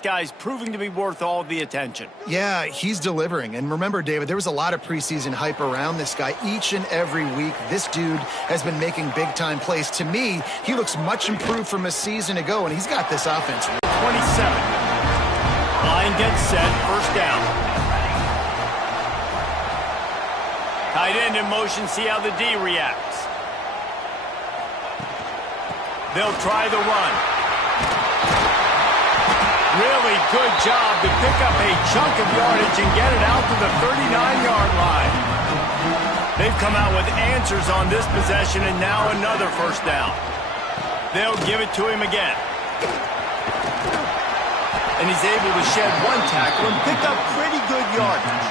This guy's proving to be worth all the attention. Yeah, he's delivering. And remember, David, there was a lot of preseason hype around this guy. Each and every week, this dude has been making big-time plays. To me, he looks much improved from a season ago, and he's got this offense. 27. Line gets set, first down. Tight end in motion, see how the D reacts. They'll try the run. Really good job to pick up a chunk of yardage and get it out to the 39-yard line. They've come out with answers on this possession, and now another first down. They'll give it to him again. And he's able to shed one tackle and pick up pretty good yardage.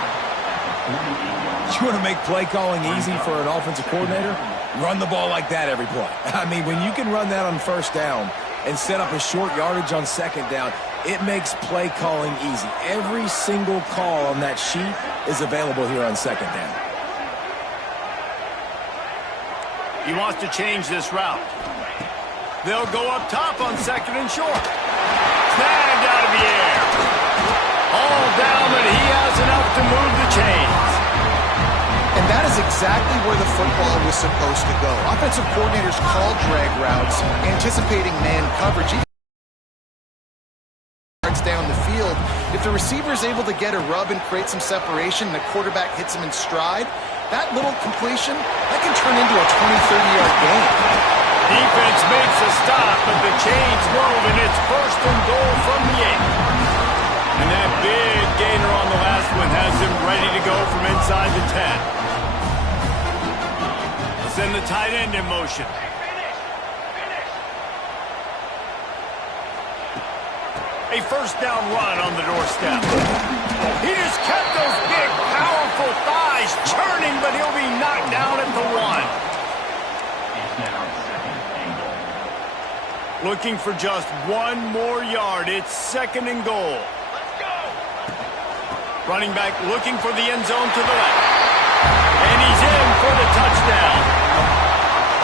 You want to make play calling easy for an offensive coordinator? Run the ball like that every play. I mean, when you can run that on first down and set up a short yardage on second down, it makes play calling easy. Every single call on that sheet is available here on second down. He wants to change this route. They'll go up top on second and short. Snagged out of the air. All down, but he has enough to move the chains. And that is exactly where the football was supposed to go. Offensive coordinators call drag routes, anticipating man coverage. Down the field. If the receiver is able to get a rub and create some separation and the quarterback hits him in stride, that little completion, that can turn into a 20, 30-yard gain. Defense makes a stop, but the chains move, and it's first and goal from the 8. And that big gainer on the last one has him ready to go from inside the 10. Send the tight end in motion. A first down run on the doorstep. He just kept those big, powerful thighs churning, but he'll be knocked down at the 1. Looking for just one more yard. It's second and goal. Let's go. Running back looking for the end zone to the left. And he's in for the touchdown.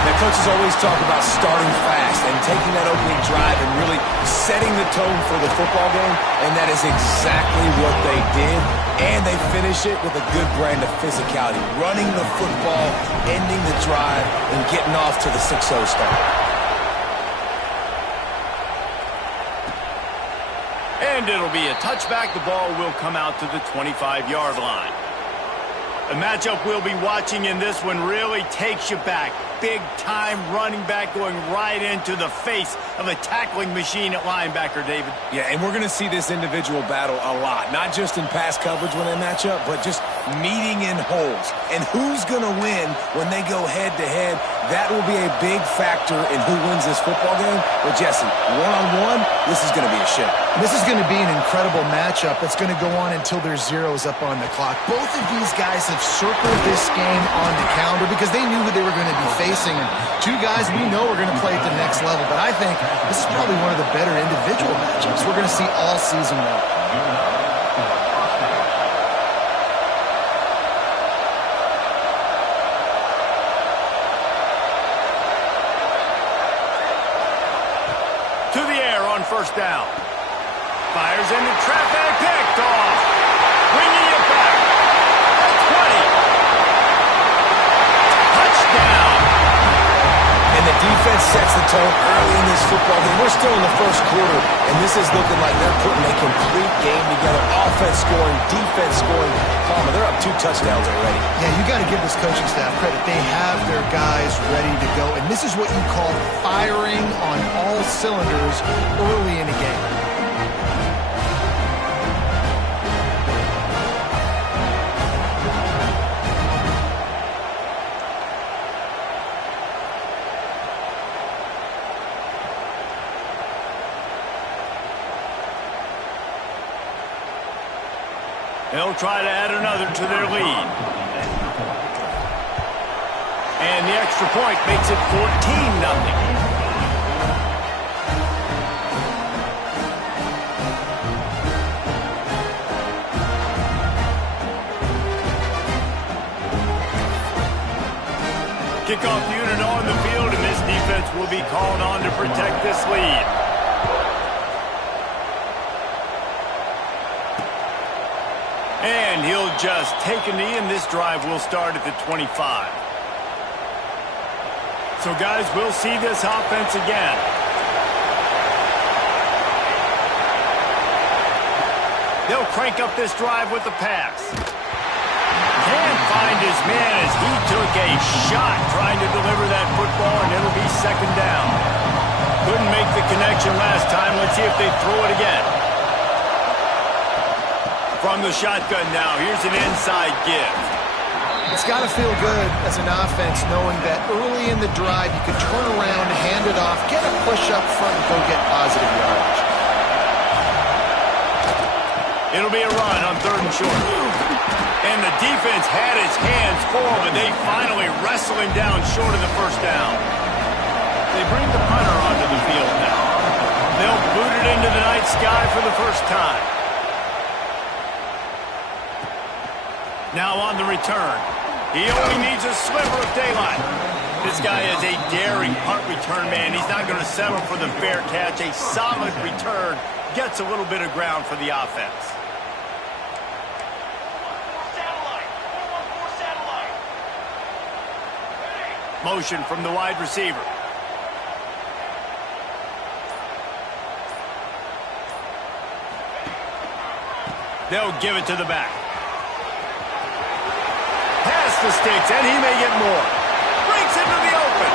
The coaches always talk about starting fast and taking that opening drive and really setting the tone for the football game, and that is exactly what they did, and they finish it with a good brand of physicality, running the football, ending the drive, and getting off to the 6-0 start. And it'll be a touchback. The ball will come out to the 25-yard line. A matchup we'll be watching in this one really takes you back. Big-time running back going right into the face of a tackling machine at linebacker, David. Yeah, and we're going to see this individual battle a lot, not just in pass coverage when they match up, but just meeting in holes. And who's going to win when they go head-to-head? That will be a big factor in who wins this football game. Well, Jesse, one-on-one, this is going to be a show. This is going to be an incredible matchup that's going to go on until there's zeros up on the clock. Both of these guys have circled this game on the calendar because they knew who they were going to be facing. And two guys we know are going to play at the next level. But I think this is probably one of the better individual matchups we're going to see all season long. To the air on first down. Fires into traffic, picked off. Bringing it back. At 20. Touchdown. And the defense sets the tone early in this football game. We're still in the first quarter, and this is looking like they're putting a complete game together. Offense scoring, defense scoring. Palmer, they're up 2 touchdowns already. Yeah, you got to give this coaching staff credit. They have their guys ready to go, and this is what you call firing on all cylinders early in a game. They'll try to add another to their lead. And the extra point makes it 14-0. Kickoff unit on the field, and this defense will be called on to protect this lead. he'll just take a knee, and this drive will start at the 25. So, guys, we'll see this offense again. They'll crank up this drive with the pass. Can't find his man as he took a shot trying to deliver that football, and it'll be second down. Couldn't make the connection last time. Let's see if they throw it again. From the shotgun now, here's an inside give. It's got to feel good as an offense knowing that early in the drive you can turn around, hand it off, get a push up front, and go get positive yardage. It'll be a run on 3rd and short. And the defense had his hands full, but they finally wrestle him down short of the first down. They bring the punter onto the field now. They'll boot it into the night sky for the first time. Now on the return. He only needs a sliver of daylight. This guy is a daring punt return man. He's not going to settle for the fair catch. A solid return gets a little bit of ground for the offense. Motion from the wide receiver. They'll give it to the back. Pass the sticks, and he may get more. Breaks into the open.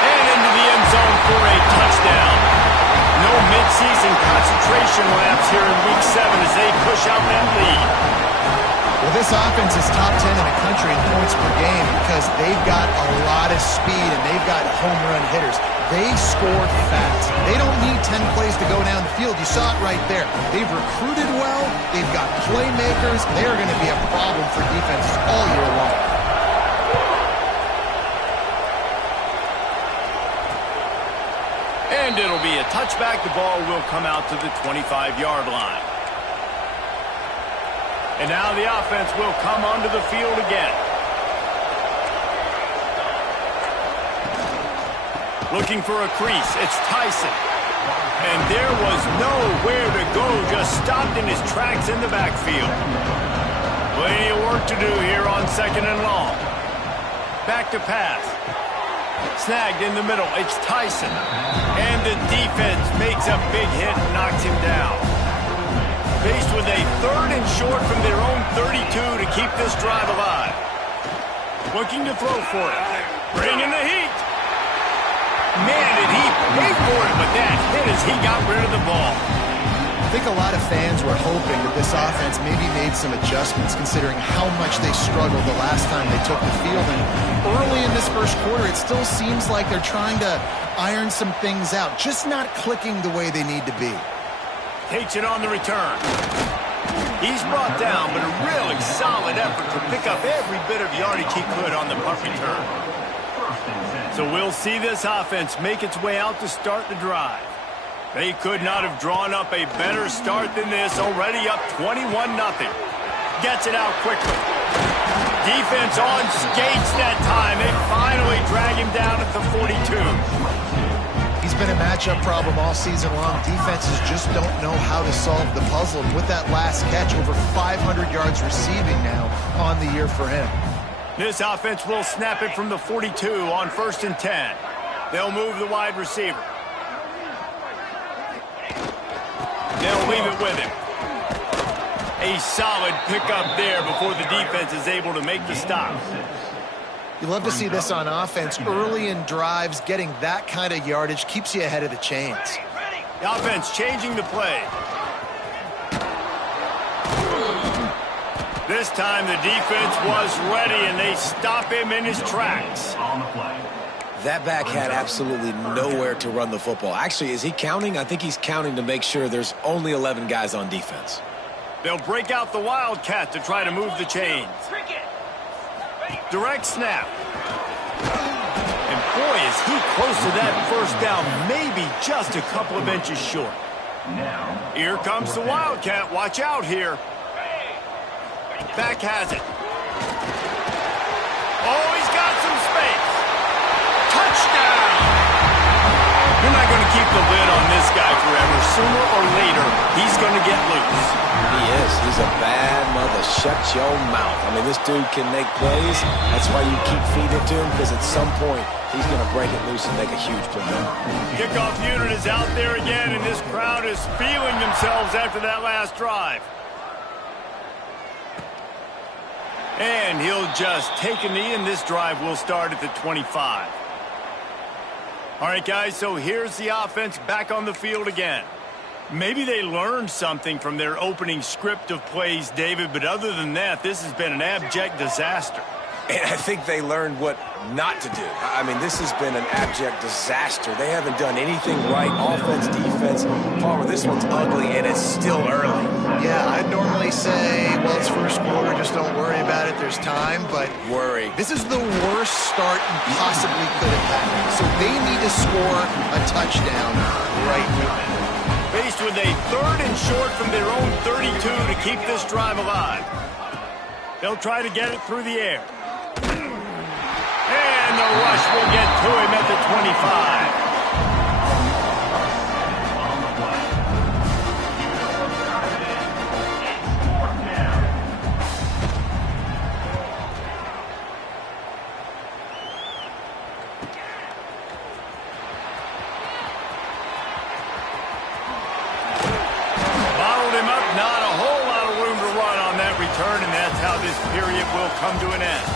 And into the end zone for a touchdown. No midseason concentration laps here in Week 7 as they push out that lead. Well, this offense is top 10 in the country in points per game because they've got a lot of speed and they've got home run hitters. They score fast. They don't need 10 plays to go down the field. You saw it right there. They've recruited well. They've got playmakers. They're going to be a problem for defenses all year long. And it'll be a touchback. The ball will come out to the 25-yard line. And now the offense will come onto the field again. Looking for a crease. It's Tyson. And there was nowhere to go. Just stopped in his tracks in the backfield. Plenty of work to do here on 2nd and long. Back to pass. Snagged in the middle. It's Tyson. And the defense makes a big hit and knocks him down. Faced with a 3rd and short from their own 32 to keep this drive alive. Looking to throw for it. Bringing the heat. Man, did he pay for it, but that hit as he got rid of the ball. I think a lot of fans were hoping that this offense maybe made some adjustments considering how much they struggled the last time they took the field. And early in this first quarter, it still seems like they're trying to iron some things out, just not clicking the way they need to be. Takes it on the return. He's brought down, but a really solid effort to pick up every bit of yardage he could on the punt return. So we'll see this offense make its way out to start the drive. They could not have drawn up a better start than this, already up 21-0. Gets it out quickly. Defense on skates that time. They finally drag him down at the 42. He's been a matchup problem all season long. Defenses just don't know how to solve the puzzle. And with that last catch, over 500 yards receiving now on the year for him. This offense will snap it from the 42 on 1st and 10. They'll move the wide receiver. They'll leave it with him. A solid pickup there before the defense is able to make the stop. You love to see this on offense. Early in drives, getting that kind of yardage keeps you ahead of the chains. The offense changing the play. This time the defense was ready, and they stop him in his tracks. That back had absolutely nowhere to run the football. Actually, is he counting? I think he's counting to make sure there's only 11 guys on defense. They'll break out the Wildcat to try to move the chains. Direct snap. And boy, is he close to that first down, maybe just a couple of inches short. Here comes the Wildcat. Watch out here. Back has it. Oh, he's got some space. Touchdown! You're not going to keep the lid on this guy forever. Sooner or later, he's going to get loose. He is. He's a bad shut your mouth. I mean, this dude can make plays. That's why you keep feeding it to him, because at some point, he's going to break it loose and make a huge play. Kickoff unit is out there again, and this crowd is feeling themselves after that last drive. And he'll just take a knee, and this drive will start at the 25. All right, guys, so here's the offense back on the field again. Maybe they learned something from their opening script of plays, David, but other than that, this has been an abject disaster. And I think they learned what not to do. I mean, this has been an abject disaster. They haven't done anything right, offense, defense. Palmer, this one's ugly, and it's still early. Yeah, I'd normally say, well, it's first quarter, just don't worry about it, there's time, but this is the worst start you possibly could have had. So they need to score a touchdown right now. Faced with a 3rd and short from their own 32 to keep this drive alive. They'll try to get it through the air. And the rush will get to him at the 25. Bottled him up, not a whole lot of room to run on that return, and that's how this period will come to an end.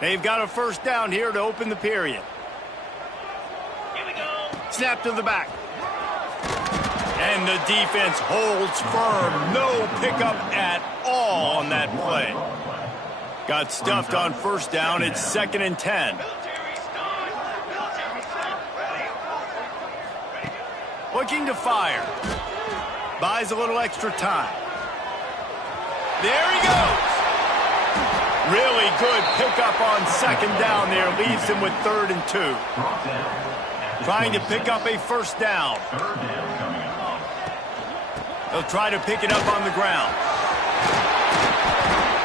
They've got a first down here to open the period. Here we go. Snap to the back. And the defense holds firm. No pickup at all on that play. Got stuffed on first down. It's 2nd and 10. Looking to fire. Buys a little extra time. There he goes. Really good pickup on 2nd down there. Leaves him with 3rd and 2. Trying to pick up a first down. He'll try to pick it up on the ground.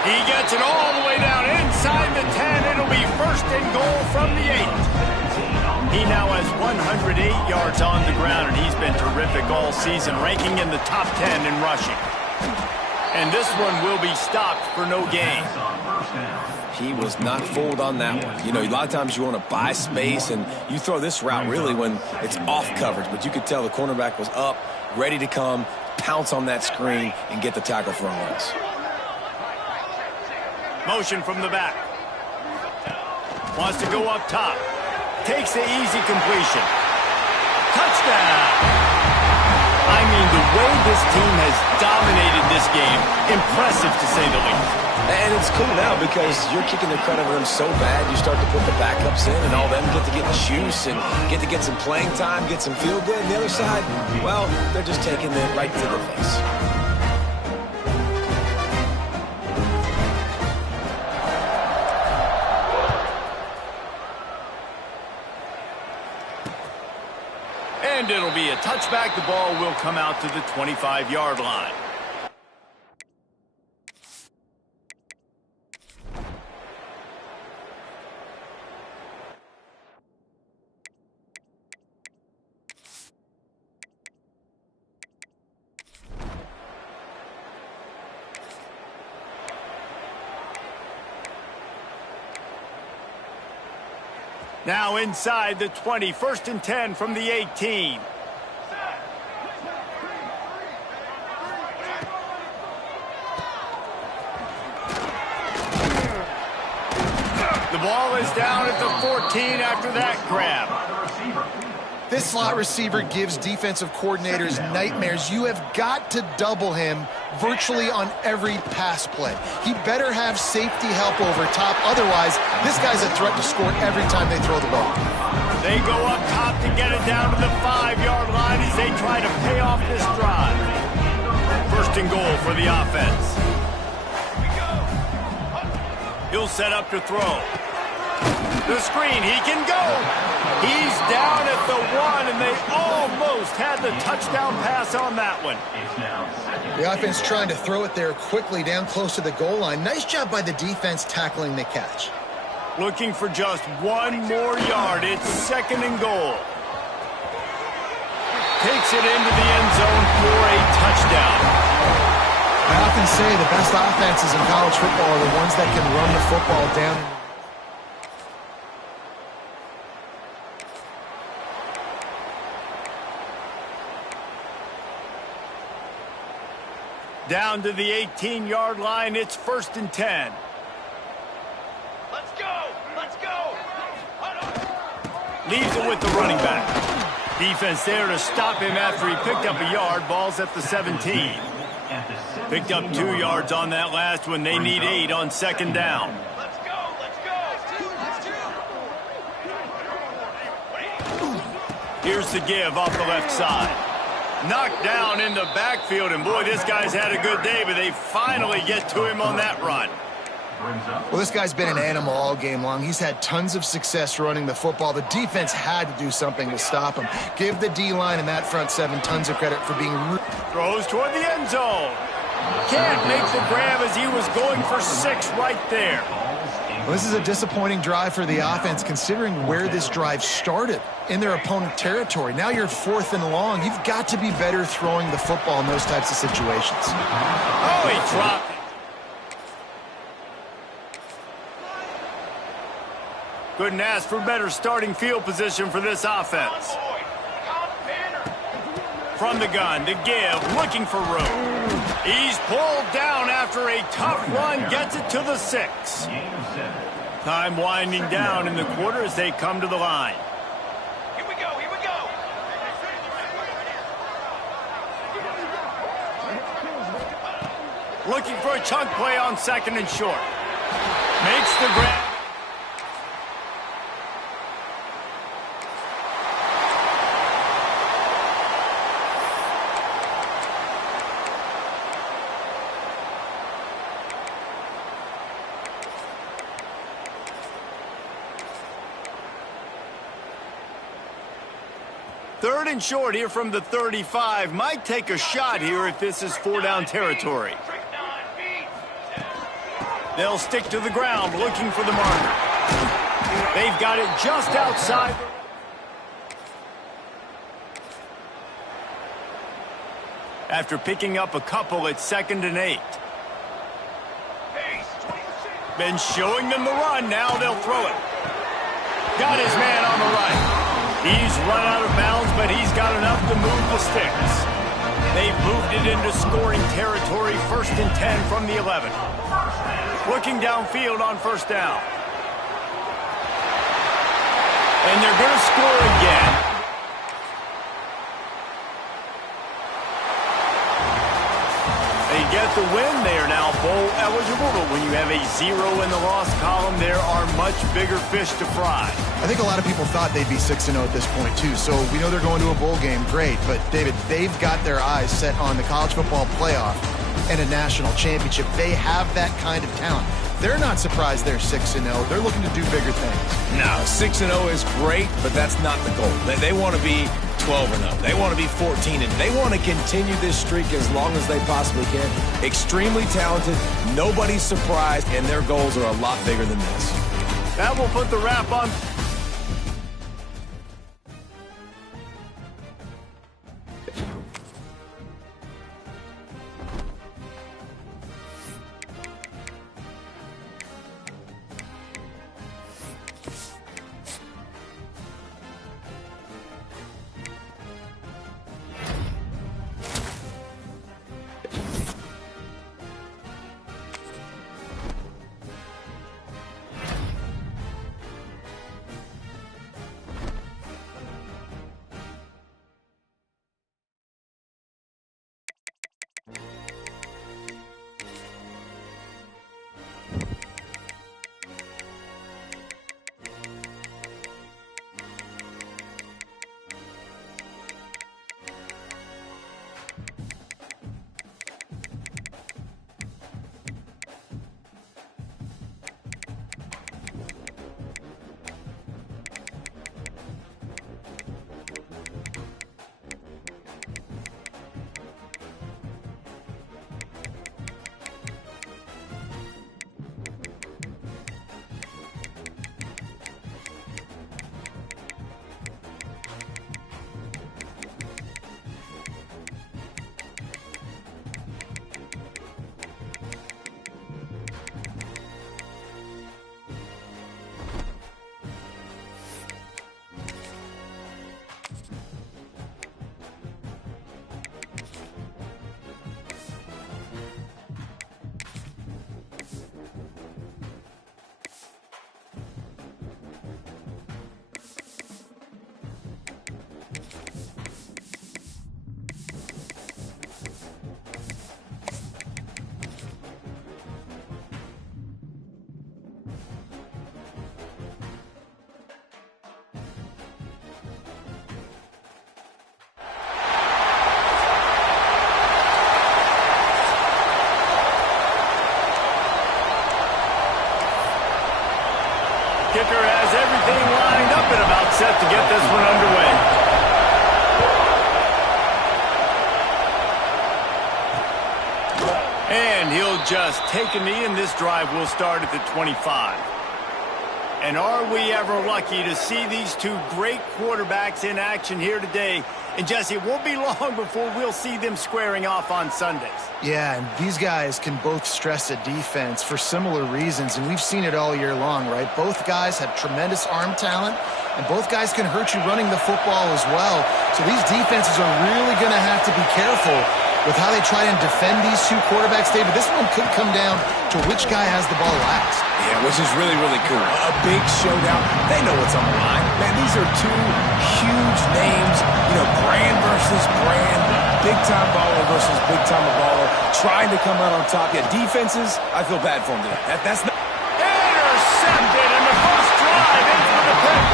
He gets it all the way down inside the 10. It'll be 1st and goal from the 8. He now has 108 yards on the ground, and he's been terrific all season, ranking in the top 10 in rushing. And this one will be stopped for no gain. He was not fooled on that one. You know, a lot of times you want to buy space, and you throw this route really when it's off coverage. But you could tell the cornerback was up, ready to come, pounce on that screen, and get the tackle for a loss. Motion from the back. Wants to go up top. Takes the easy completion. Touchdown! I mean, the way this team has dominated this game, impressive to say the least. And it's cool now because you're kicking the credit of them so bad, you start to put the backups in, and all them get to get juice and get to get some playing time, get some feel good. And the other side, well, they're just taking it right to the face. And it'll be a touchback. The ball will come out to the 25-yard line. Now inside the 20, 1st and 10 from the 18. The ball is down at the 14 after that grab. This slot receiver gives defensive coordinators nightmares. You have got to double him virtually on every pass play. He better have safety help over top. Otherwise, this guy's a threat to score every time they throw the ball. They go up top to get it down to the 5-yard line as they try to pay off this drive. 1st and goal for the offense. He'll set up to throw. The screen, he can go. He's down at the 1, and they Almost had the touchdown pass on that one. The offense trying to throw it there quickly down close to the goal line. Nice job by the defense tackling the catch. Looking for just one more yard. It's 2nd and goal. Takes it into the end zone for a touchdown. I often say the best offenses in college football are the ones that can run the football down. Down to the 18-yard line, it's 1st and 10. Let's go! Let's go! Leaves it with the running back. Defense there to stop him after he picked up a yard. Ball's at the 17. Picked up 2 yards on that last one. They need 8 on 2nd down. Let's go! Let's go! Here's the give off the left side. Knocked down in the backfield, and boy, this guy's had a good day, but they finally get to him on that run. Well, this guy's been an animal all game long. He's had tons of success running the football. The defense had to do something to stop him. Give the D-line and that front 7 tons of credit for being... Throws toward the end zone. Can't make the grab as he was going for 6 right there. Well, this is a disappointing drive for the offense considering where this drive started in their opponent territory. Now you're 4th and long. You've got to be better throwing the football in those types of situations. Oh, he dropped it. Couldn't ask for better starting field position for this offense. From the gun to give, looking for room. He's pulled down after a tough run, gets it to the 6. Time winding down in the quarter as they come to the line. Here we go! Here we go! Looking for a chunk play on 2nd and short. Makes the grab. Third and short here from the 35. Might take a shot here if this is 4-down territory. They'll stick to the ground looking for the marker. They've got it just outside. After picking up a couple at 2nd and 8. Been showing them the run. Now they'll throw it. Got his man on the right. He's run out of bounds, but he's got enough to move the sticks. They've moved it into scoring territory, 1st and 10 from the 11. Looking downfield on 1st down. And they're going to score again. They get the win. They are now bowl eligible, but when you have a 0 in the loss column, there are much bigger fish to fry. I think a lot of people thought they'd be 6-0 at this point, too. So we know they're going to a bowl game. Great. But, David, they've got their eyes set on the college football playoff and a national championship. They have that kind of talent. They're not surprised they're 6-0. They're looking to do bigger things. No, 6-0 is great, but that's not the goal. They want to be 12-0. They want to be 14-0. They want to continue this streak as long as they possibly can. Extremely talented. Nobody's surprised, and their goals are a lot bigger than this. That will put the wrap on. just take a knee, and this drive will start at the 25. And are we ever lucky to see these two great quarterbacks in action here today? And Jesse, it won't be long before we'll see them squaring off on Sundays. Yeah, and these guys can both stress a defense for similar reasons, and we've seen it all year long, right? Both guys have tremendous arm talent, and both guys can hurt you running the football as well. So these defenses are really going to have to be careful with how they try and defend these two quarterbacks, David. This one could come down to which guy has the ball last. Yeah, which is really, really cool. A big showdown. They know what's on the line. Man, these are two huge names. You know, brand versus brand. Big-time baller versus big-time baller. Trying to come out on top. Yeah, defenses, I feel bad for them today. That's not... Intercepted in the first drive into the pick.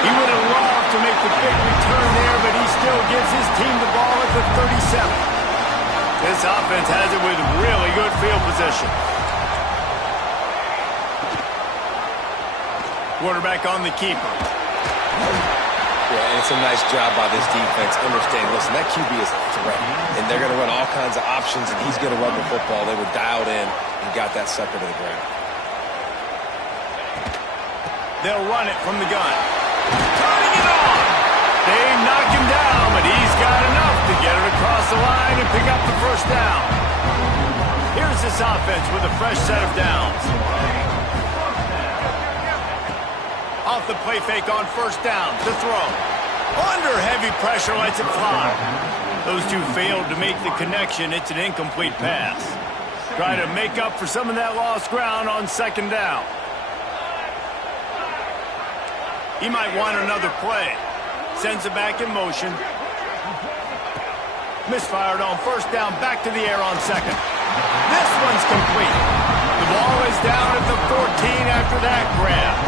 He would have loved to make the big return there, but he still gives his team the ball at the 37. This offense has it with really good field position. Quarterback on the keeper. Yeah, and it's a nice job by this defense. Understand, listen, that QB is a threat, and they're going to run all kinds of options, and he's going to run the football. They were dialed in and got that sucker to the ground. They'll run it from the gun. Turning it on. They knock him down, but he's got enough to get it across the line and pick up the first down. Here's this offense with a fresh set of downs. Off the play fake on first down to throw. Under heavy pressure, lets it fly. Those two failed to make the connection. It's an incomplete pass. Try to make up for some of that lost ground on second down. He might want another play. Sends it back in motion. Misfired on first down, back to the air on second. This one's complete. The ball is down at the 14 after that grab.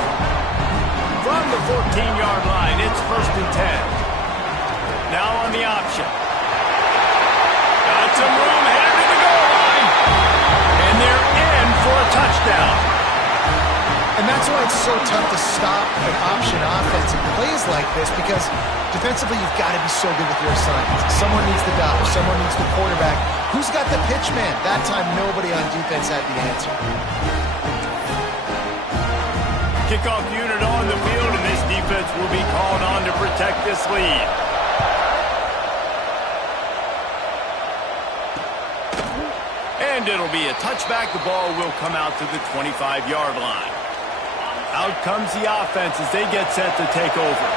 From the 14-yard line, it's first and 10. Now on the option. Got some room, headed to the goal line. And they're in for a touchdown. And that's why it's so tough to stop an option offense in plays like this, because defensively you've got to be so good with your assignments. Someone needs the dot, someone needs the quarterback. Who's got the pitch man? That time nobody on defense had the answer. Kickoff unit on the field, and this defense will be called on to protect this lead. And it'll be a touchback. The ball will come out to the 25-yard line. Out comes the offense as they get set to take over.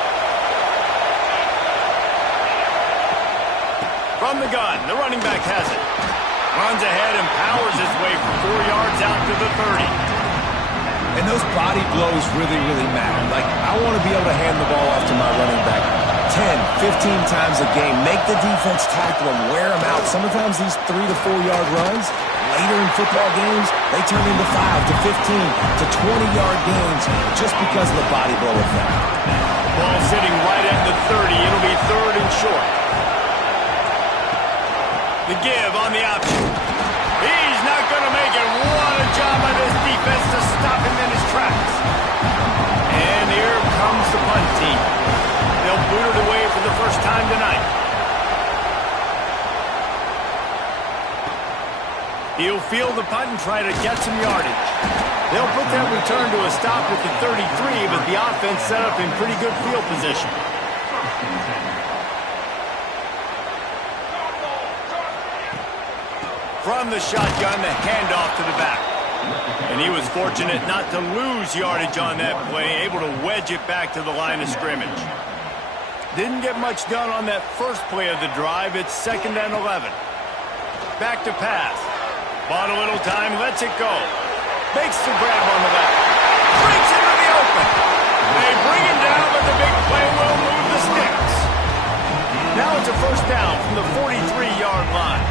From the gun, the running back has it. Runs ahead and powers his way for 4 yards out to the 30. And those body blows really, really matter. Like, I want to be able to hand the ball off to my running back 10, 15 times a game. Make the defense tackle him, wear him out. Sometimes these 3 to 4 yard runs, later in football games, they turn into 5 to 15 to 20-yard games just because of the body blow effect. Ball sitting right at the 30. It'll be third and short. The give on the option. He's not going to make it. What a job by this defense to stop him in his tracks. And here comes the punt team. They'll boot it away for the first time tonight. He'll field the punt and try to get some yardage. They'll put that return to a stop at the 33, but the offense set up in pretty good field position. From the shotgun, the handoff to the back. And he was fortunate not to lose yardage on that play, able to wedge it back to the line of scrimmage. Didn't get much done on that first play of the drive. It's 2nd and 11. Back to pass. Bought a little time, lets it go. Makes the grab on the left. Breaks into the open. They bring him down, but the big play will move the sticks. Now it's a first down from the 43-yard line.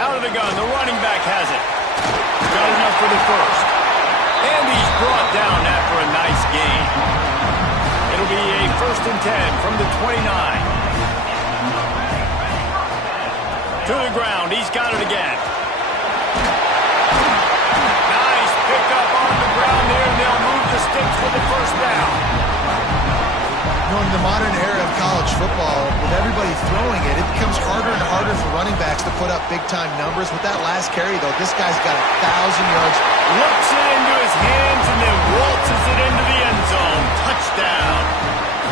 Out of the gun, the running back has it. Got enough for the first. And he's brought down after a nice gain. It'll be a 1st and 10 from the 29. To the ground, he's got it again. Nice pickup on the ground there, and they'll move the sticks for the first down. You know, in the modern era of college football, with everybody throwing it, it becomes harder and harder for running backs to put up big-time numbers. With that last carry, though, this guy's got 1,000 yards. Looks it into his hands and then waltzes it into the end zone. Touchdown.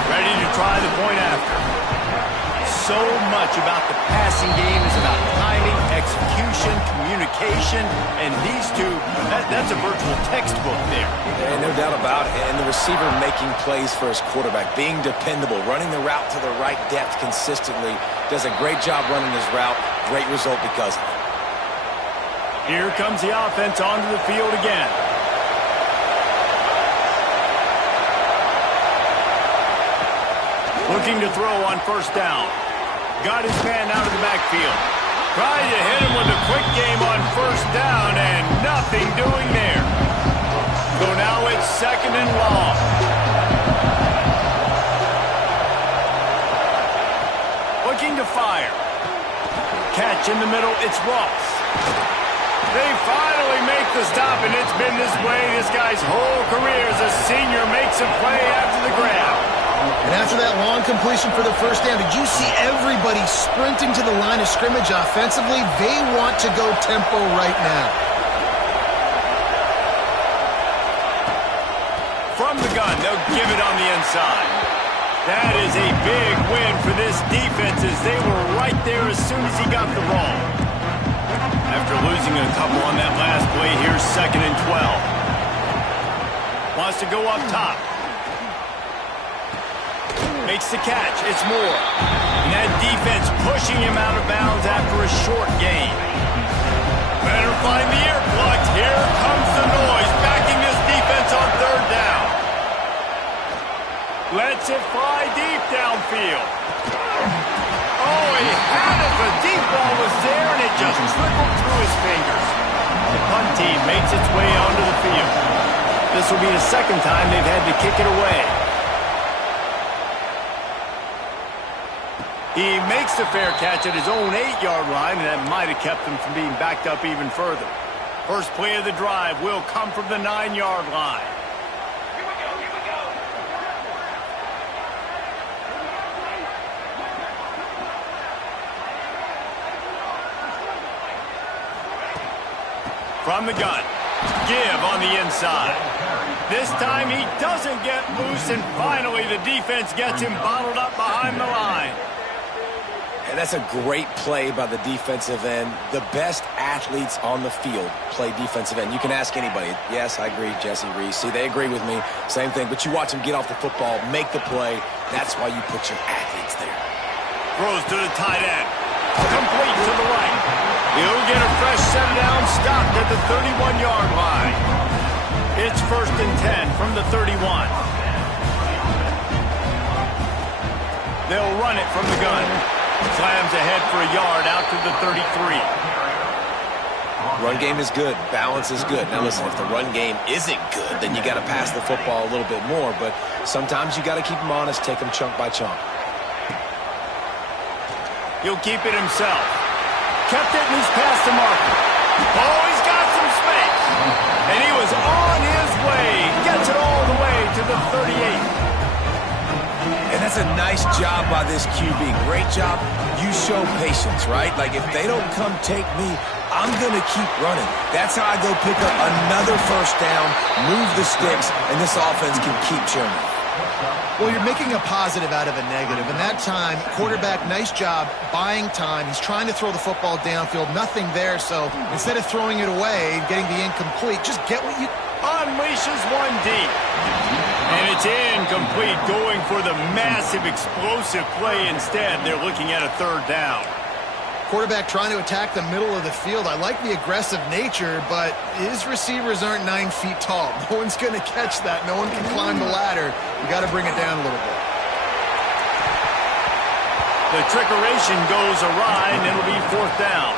Ready to try the point after. So much about the passing game is about timing, execution, communication, and these two, that's a virtual textbook there. Yeah, no doubt about it. And the receiver making plays for his quarterback, being dependable, running the route to the right depth consistently, does a great job running his route. Great result because of it. Here comes the offense onto the field again. Looking to throw on first down. Got his man out of the backfield. Tried to hit him with a quick game on first down, and nothing doing there. So now it's second and long. Looking to fire. Catch in the middle, it's Ross. They finally make the stop, and it's been this way this guy's whole career as a senior makes a play after the grab. And after that long completion for the first down, did you see everybody sprinting to the line of scrimmage offensively? They want to go tempo right now. From the gun, they'll give it on the inside. That is a big win for this defense as they were right there as soon as he got the ball. After losing a couple on that last play, here's second and 12. Wants to go up top. Makes the catch. It's Moore. And that defense pushing him out of bounds after a short gain. Better find the ear plugs. Here comes the noise, backing this defense on third down. Lets it fly deep downfield. Oh, he had it. The deep ball was there, and it just trickled through his fingers. The punt team makes its way onto the field. This will be the second time they've had to kick it away. He makes the fair catch at his own 8-yard line, and that might have kept him from being backed up even further. First play of the drive will come from the 9-yard line. Here we go, here we go. From the gun. Give on the inside. This time he doesn't get loose, and finally the defense gets him bottled up behind the line. And that's a great play by the defensive end. The best athletes on the field play defensive end. You can ask anybody. Yes, I agree, Jesse Reese. See, they agree with me. Same thing. But you watch them get off the football, make the play. That's why you put your athletes there. Throws to the tight end. Complete to the right. He'll get a fresh set down, stopped at the 31-yard line. It's first and 10 from the 31. They'll run it from the gun. Slams ahead for a yard out to the 33. Run game is good. Balance is good. Now listen, if the run game isn't good, then you got to pass the football a little bit more. But sometimes you got to keep them honest, take them chunk by chunk. He'll keep it himself. Kept it and he's past the marker. Oh, he's got some space. And he was on his way. Gets it all the way to the 38. And that's a nice job by this QB. Great job. You show patience, right? Like, if they don't come take me, I'm going to keep running. That's how I go pick up another first down, move the sticks, and this offense can keep churning. Well, you're making a positive out of a negative. And that time, quarterback, nice job buying time. He's trying to throw the football downfield. Nothing there. So instead of throwing it away and getting the incomplete, just get what you... Unleashes one deep. And it's incomplete, going for the massive explosive play instead. They're looking at a third down. Quarterback trying to attack the middle of the field. I like the aggressive nature, but his receivers aren't 9 feet tall. No one's going to catch that. No one can climb the ladder. You got to bring it down a little bit. The trickeration goes awry, and it'll be fourth down.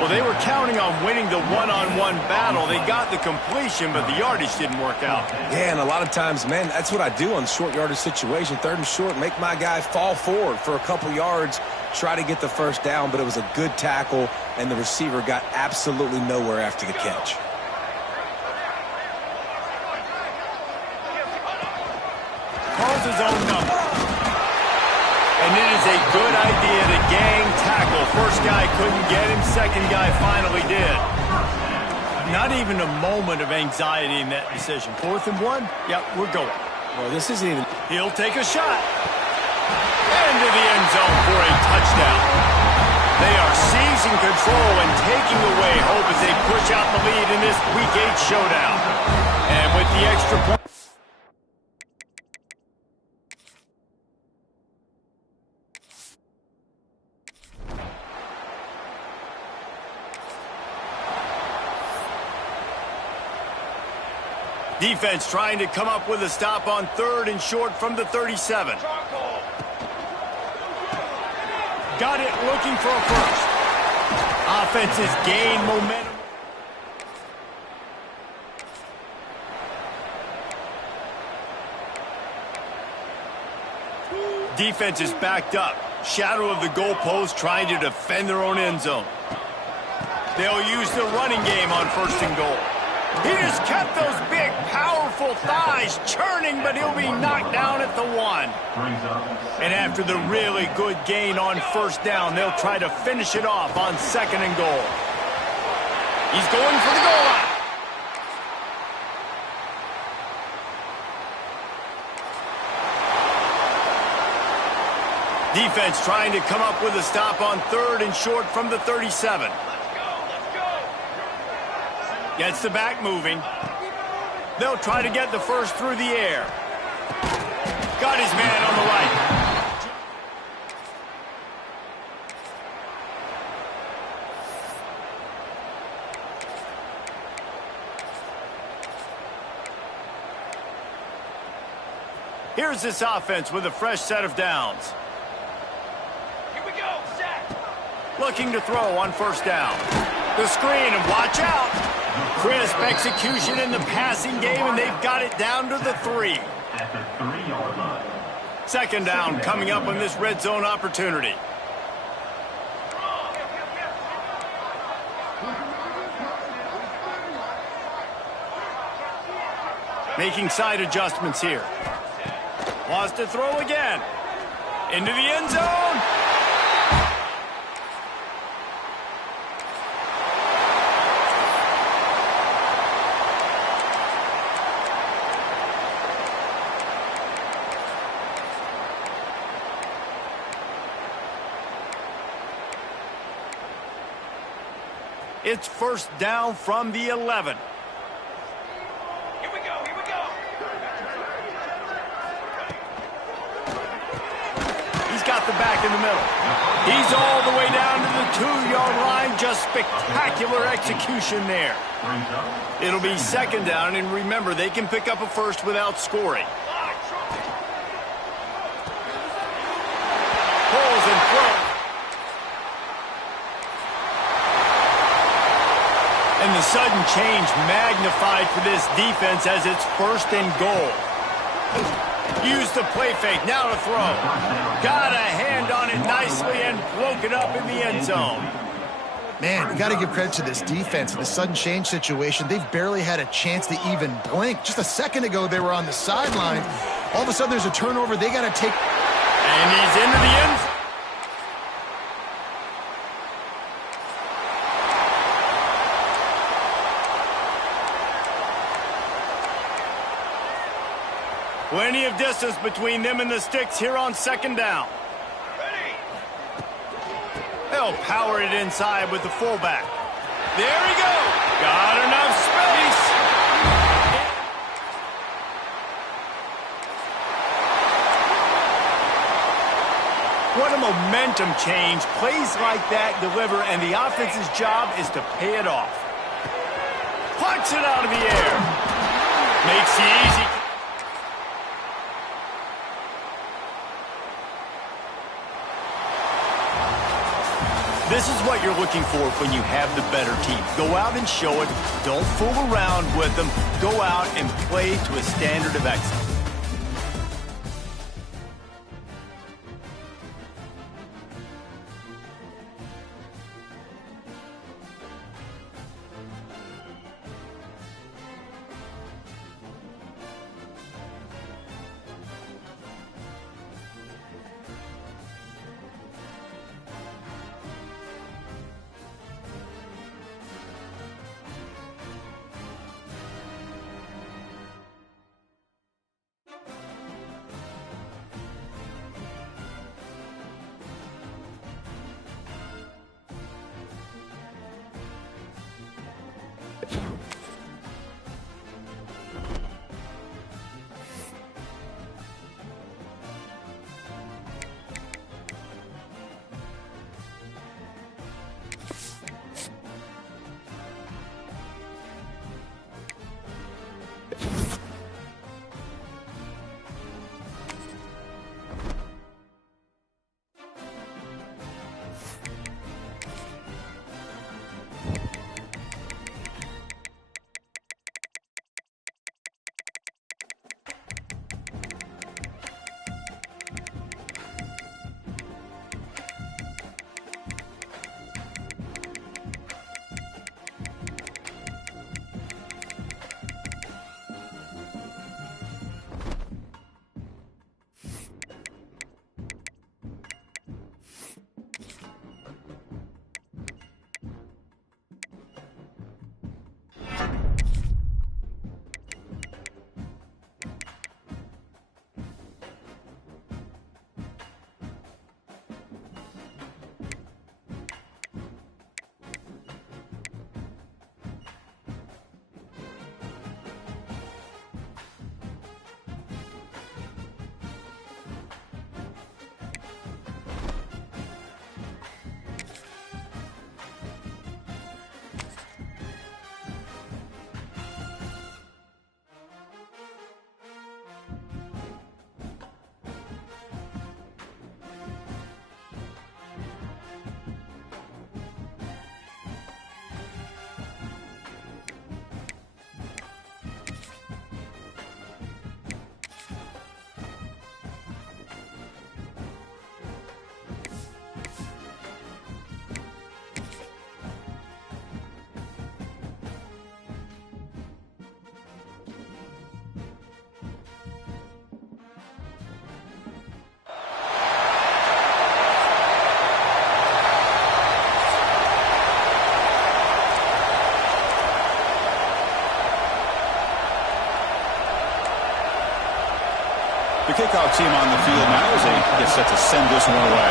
Well, they were counting on winning the one-on-one battle. They got the completion, but the yardage didn't work out. Yeah, and a lot of times, man, that's what I do on short yardage situation. Third and short, make my guy fall forward for a couple yards, try to get the first down, but it was a good tackle, and the receiver got absolutely nowhere after the catch. Calls his own number. it is a good idea to gang tackle. First guy couldn't get him, second guy finally did. Not even a moment of anxiety in that decision. 4th and 1? Yep, we're going. Well, this isn't even... He'll take a shot. Into the end zone for a touchdown. They are seizing control and taking away hope as they push out the lead in this Week 8 showdown. And with the extra point... Defense trying to come up with a stop on 3rd and short from the 37. Got it, looking for a first. Offense has gained momentum. Defense is backed up. Shadow of the goalpost trying to defend their own end zone. They'll use the running game on 1st and goal. He just kept those big, powerful thighs churning, but he'll be knocked down at the 1. And after the really good gain on 1st down, they'll try to finish it off on 2nd and goal. He's going for the goal line. Defense trying to come up with a stop on 3rd and short from the 37. Gets the back moving. They'll try to get the first through the air. Got his man on the right. Here's this offense with a fresh set of downs. Here we go, set. Looking to throw on 1st down. The screen, and watch out. Crisp execution in the passing game, and they've got it down to the 3. At the 3-yard line. 2nd down coming up on this red zone opportunity. Making side adjustments here. Wants to throw again. Into the end zone. It's 1st down from the 11. Here we go, here we go. He's got the back in the middle. He's all the way down to the 2-yard line. Just spectacular execution there. It'll be 2nd down, and remember, they can pick up a first without scoring. Pulls and throws. And the sudden change magnified for this defense as it's 1st and goal. Use the play fake, now to throw. Got a hand on it nicely and broke it up in the end zone. Man, you got to give credit to this defense. In the sudden change situation, they've barely had a chance to even blink. Just a second ago, they were on the sideline. All of a sudden, there's a turnover. They got to take... And he's into the end zone. Plenty of distance between them and the sticks here on 2nd down. Ready. They'll power it inside with the fullback. There he goes. Got enough space. What a momentum change. Plays like that deliver, and the offense's job is to pay it off. Punch it out of the air. Makes the easy... This is what you're looking for when you have the better team. Go out and show it. Don't fool around with them. Go out and play to a standard of excellence. The kickoff team on the field now as they get set to send this one away.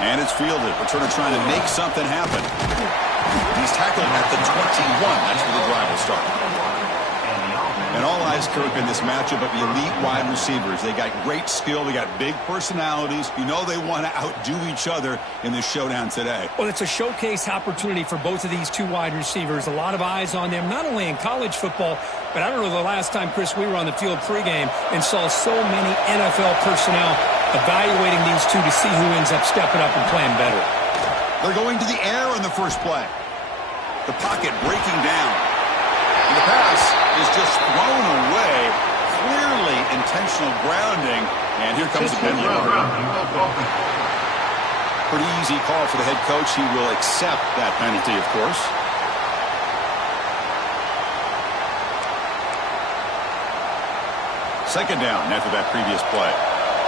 And it's fielded. Returner trying to make something happen. He's tackled at the 21. That's where the drive will start. And all eyes, Kirk, in this matchup of elite wide receivers. They got great skill. They got big personalities. You know they want to outdo each other in this showdown today. Well, it's a showcase opportunity for both of these two wide receivers. A lot of eyes on them, not only in college football, but I don't know the last time, Chris, we were on the field pregame and saw so many NFL personnel evaluating these two to see who ends up stepping up and playing better. They're going to the air on the first play. The pocket breaking down. And the pass is just thrown away. Clearly intentional grounding. And here comes the penalty. Pretty easy call for the head coach. He will accept that penalty, of course. Second down after that previous play.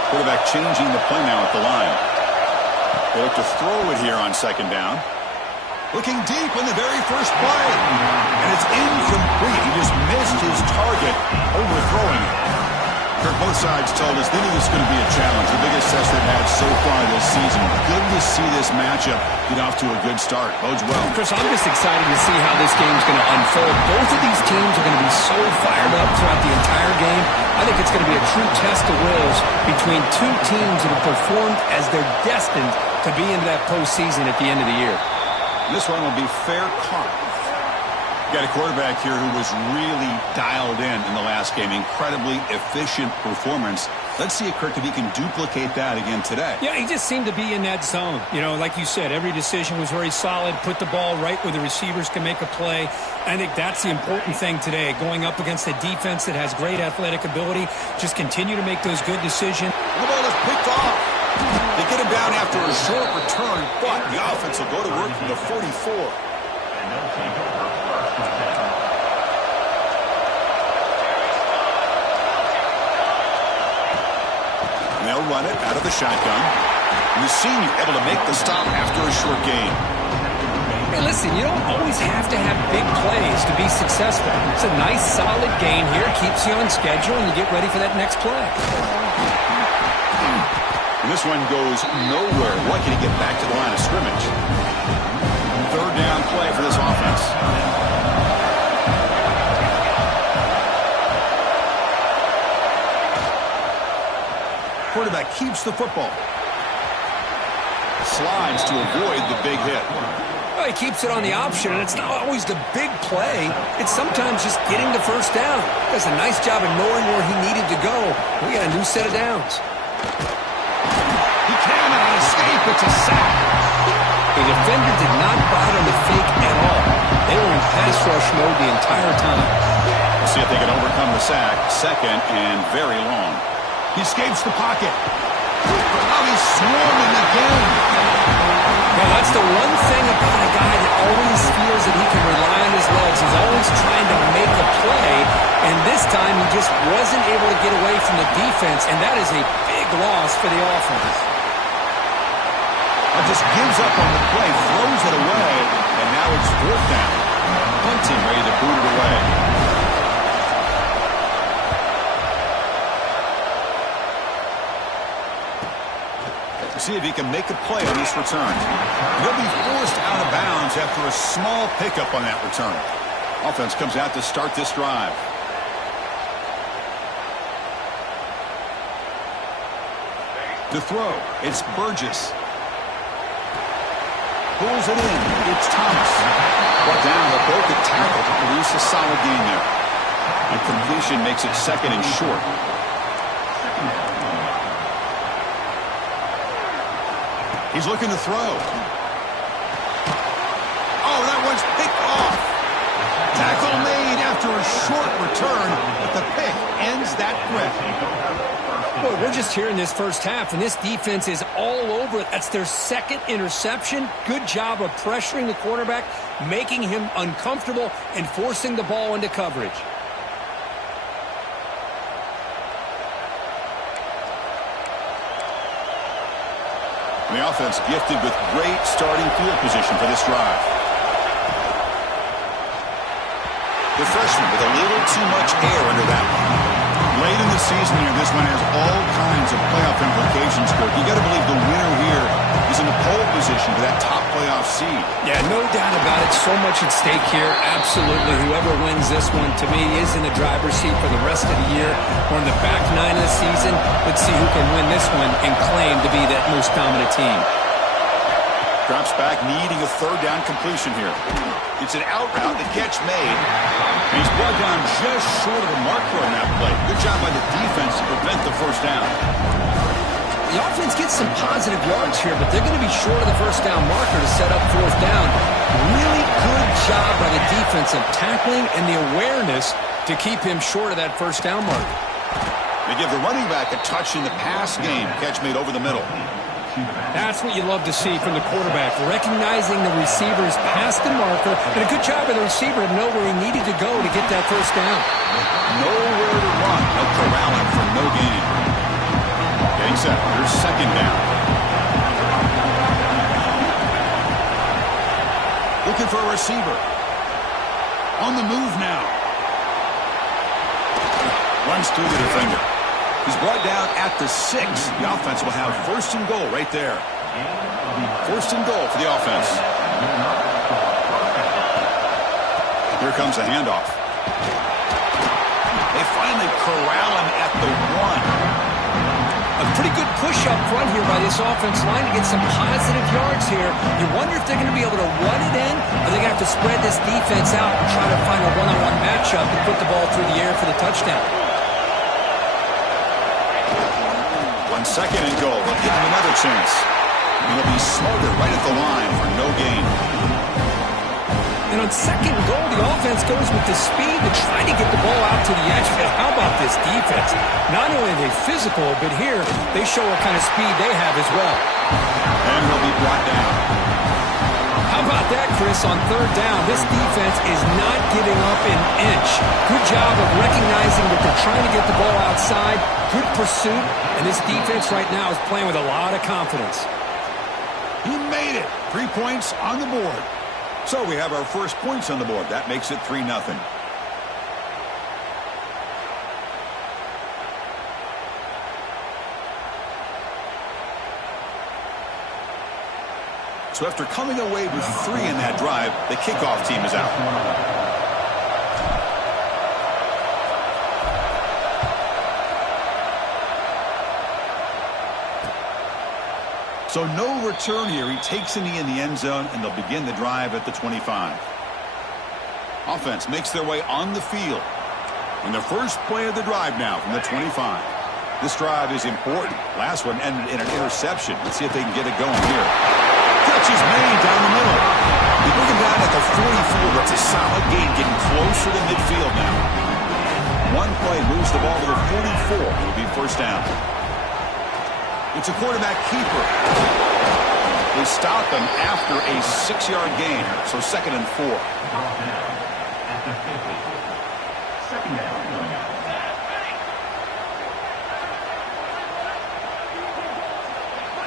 Quarterback changing the play now at the line. They look to throw it here on second down. Looking deep in the very first play. And it's incomplete. He just missed his target, overthrowing it. Kirk, both sides told us they knew this was going to be a challenge. The biggest test they've had so far this season. Good to see this matchup get off to a good start. Bodes well. Chris, I'm just excited to see how this game's going to unfold. Both of these teams are going to be so fired up throughout the entire game. I think it's going to be a true test of wills between two teams that have performed as they're destined to be into that postseason at the end of the year. This one will be fair caught. Got a quarterback here who was really dialed in the last game. Incredibly efficient performance. Let's see, Kirk, if he can duplicate that again today. Yeah, he just seemed to be in that zone. You know, like you said, every decision was very solid. Put the ball right where the receivers can make a play. I think that's the important thing today. Going up against a defense that has great athletic ability. Just continue to make those good decisions. The ball is picked off. They get him down after a short return, but the offense will go to work from the 44. And they'll take over first and 10. And they'll run it out of the shotgun. And the senior able to make the stop after a short gain. Hey, listen, you don't always have to have big plays to be successful. It's a nice, solid gain here. Keeps you on schedule, and you get ready for that next play. And this one goes nowhere. Lucky to get back to the line of scrimmage. Third down play for this offense. Quarterback keeps the football. Slides to avoid the big hit. Well, he keeps it on the option, and it's not always the big play. It's sometimes just getting the first down. Does a nice job of knowing where he needed to go. We got a new set of downs. He cannot escape. It's a sack. The defender did not bite on the fake at all. They were in pass rush mode the entire time. We'll see if they can overcome the sack. Second and very long. He escapes the pocket. Now he's swarming again. Well, that's the one thing about a guy that always feels that he can rely on his legs. He's always trying to make a play, and this time he just wasn't able to get away from the defense, and that is a big loss for the offense. Just gives up on the play, throws it away, and now it's fourth down. Punting, ready to boot it away. See if he can make a play on this return. He'll be forced out of bounds after a small pickup on that return. Offense comes out to start this drive. To throw, it's Burgess. Pulls it in. It's Thomas. Brought down, but broke the tackle to produce a solid gain there. And completion makes it second and short. He's looking to throw. Oh, that one's picked off. Tackle made after a short return, but the pick ends that threat. Well, we're just here in this first half, and this defense is all over it. That's their second interception. Good job of pressuring the quarterback, making him uncomfortable, and forcing the ball into coverage. And the offense gifted with great starting field position for this drive. The freshman with a little too much air under that one. Late in the season here, this one has all kinds of playoff implications, Kirk. You got to believe the winner here is in the pole position for that top playoff seed. Yeah, no doubt about it. So much at stake here. Absolutely. Whoever wins this one, to me, is in the driver's seat for the rest of the year. We're in the back nine of the season. Let's see who can win this one and claim to be that most dominant team. Drops back, needing a third down completion here. It's an out route, the catch made. And he's brought down just short of the marker on that play. Good job by the defense to prevent the first down. The offense gets some positive yards here, but they're going to be short of the first down marker to set up fourth down. Really good job by the defense of tackling and the awareness to keep him short of that first down marker. They give the running back a touch in the pass game. Catch made over the middle. That's what you love to see from the quarterback, recognizing the receiver's past the marker, and a good job of the receiver to know where he needed to go to get that first down. Nowhere to run. No corralling for no gain. Getting set. Here's second down. Looking for a receiver. On the move now. Runs through the defender. He's brought down at the 6. The offense will have first and goal right there. First and goal for the offense. Here comes the handoff. They finally corral him at the 1. A pretty good push up front here by this offense line to get some positive yards here. You wonder if they're going to be able to run it in, or they're going to have to spread this defense out and try to find a one-on-one matchup and put the ball through the air for the touchdown. 1 second and goal. They'll give him another chance. And he'll be smothered right at the line for no gain. And on second and goal, the offense goes with the speed to try to get the ball out to the edge. But how about this defense? Not only are they physical, but here they show what kind of speed they have as well. And he'll be brought down. How about that, Chris, on third down? This defense is not giving up an inch. Good job of recognizing that they're trying to get the ball outside. Good pursuit. And this defense right now is playing with a lot of confidence. He made it. 3 points on the board. So we have our first points on the board. That makes it 3-0. So after coming away with 3 in that drive, the kickoff team is out. So no return here. He takes a knee in the end zone, and they'll begin the drive at the 25. Offense makes their way on the field. And the first play of the drive now from the 25. This drive is important. Last one ended in an interception. Let's see if they can get it going here. Catch is made down the middle. They bring him down at the 44. That's a solid gain, getting closer to midfield now. One play moves the ball to the 44. It'll be first down. It's a quarterback keeper. They stop him after a 6-yard gain. So 2nd and 4. At the 50. Second down.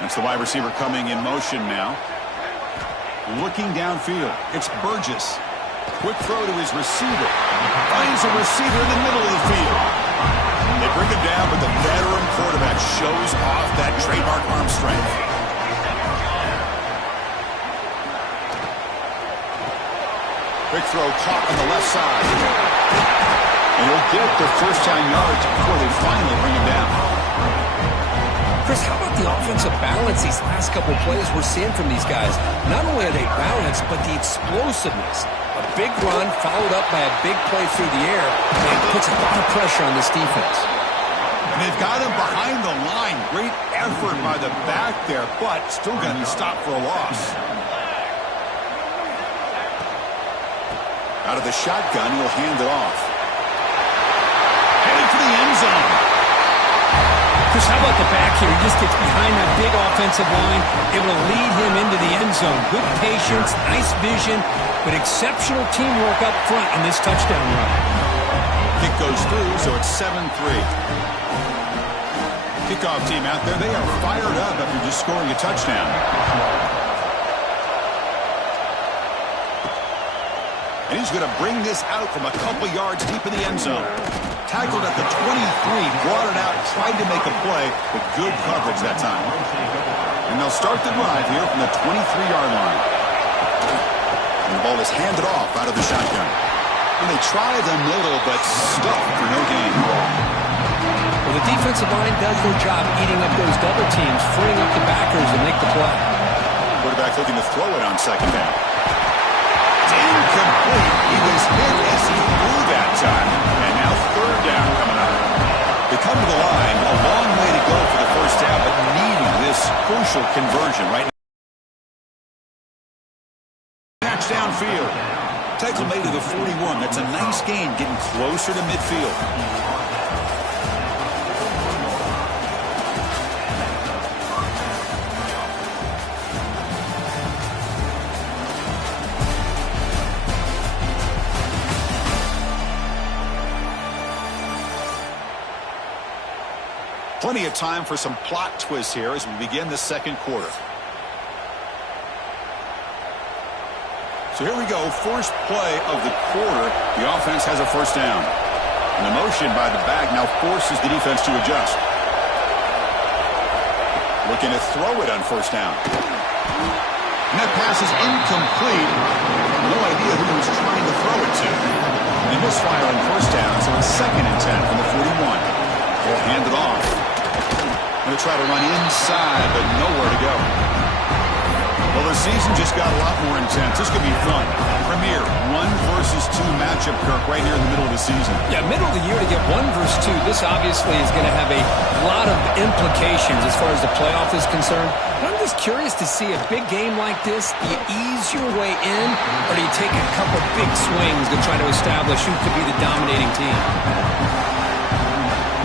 That's the wide receiver coming in motion now. Looking downfield. It's Burgess. Quick throw to his receiver. Finds a receiver in the middle of the field. They bring him down, but the veteran quarterback shows off that trademark arm strength. Quick throw caught on the left side. And he'll get the first down yards before they finally bring him down. Chris, how about the offensive balance these last couple of plays we're seeing from these guys? Not only are they balanced, but the explosiveness. A big run followed up by a big play through the air, and it puts a lot of pressure on this defense. And they've got him behind the line. Great effort by the back there, but still going to be stopped for a loss. Out of the shotgun, he'll hand it off. Heading for the end zone. Chris, how about the back here? He just gets behind that big offensive line, able to lead him into the end zone. Good patience, nice vision, but exceptional teamwork up front on this touchdown run. Kick goes through, so it's 7-3. Kickoff team out there, they are fired up after just scoring a touchdown. And he's going to bring this out from a couple yards deep in the end zone. Tackled at the 23, brought it out, tried to make a play, but good coverage that time. And they'll start the drive here from the 23-yard line. And the ball is handed off out of the shotgun. And they try the middle, but stuffed for no gain. Well, the defensive line does their job eating up those double teams, freeing up the backers to make the play. Quarterback looking to throw it on second down. It's incomplete. He was hit as he threw that time. And now third down coming up. They come to the line, a long way to go for the first down, but needing this crucial conversion right now. Match downfield. Tackle made to the 41. That's a nice gain, getting closer to midfield. Plenty of time for some plot twists here as we begin the second quarter. So here we go, first play of the quarter. The offense has a first down. And the motion by the back now forces the defense to adjust. Looking to throw it on first down. And that pass is incomplete. No idea who he was trying to throw it to. And they misfire on first down, so it's 2nd and 10 from the 41. They'll hand it off. Going to try to run inside, but nowhere to go. Well, the season just got a lot more intense. This could be fun. Premier 1 versus 2 matchup, Kirk, right here in the middle of the season. Yeah, middle of the year to get 1 versus 2. This obviously is going to have a lot of implications as far as the playoff is concerned. But I'm just curious to see a big game like this. Do you ease your way in, or do you take a couple big swings to try to establish who could be the dominating team?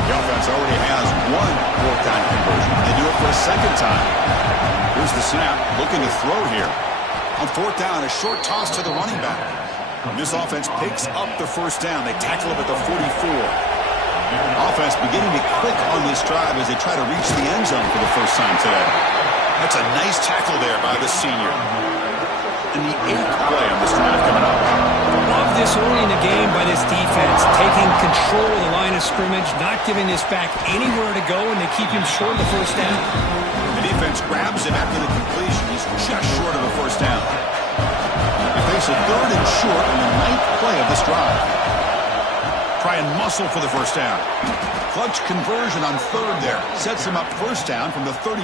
The offense already has 1 fourth-down conversion. They do it for a second time. Here's the snap. Looking to throw here. On 4th down, a short toss to the running back. And this offense picks up the first down. They tackle him at the 44. Offense beginning to click on this drive as they try to reach the end zone for the first time today. That's a nice tackle there by the senior. And the 8th play on this drive coming up. Love this early in the game by this defense, taking control of the line of scrimmage, not giving this back anywhere to go, and they keep him short of the first down. The defense defense grabs him after the completion. He's just short of a first down. They face a 3rd and short on the 9th play of this drive. Try and muscle for the first down. Clutch conversion on 3rd there. Sets him up first down from the 31.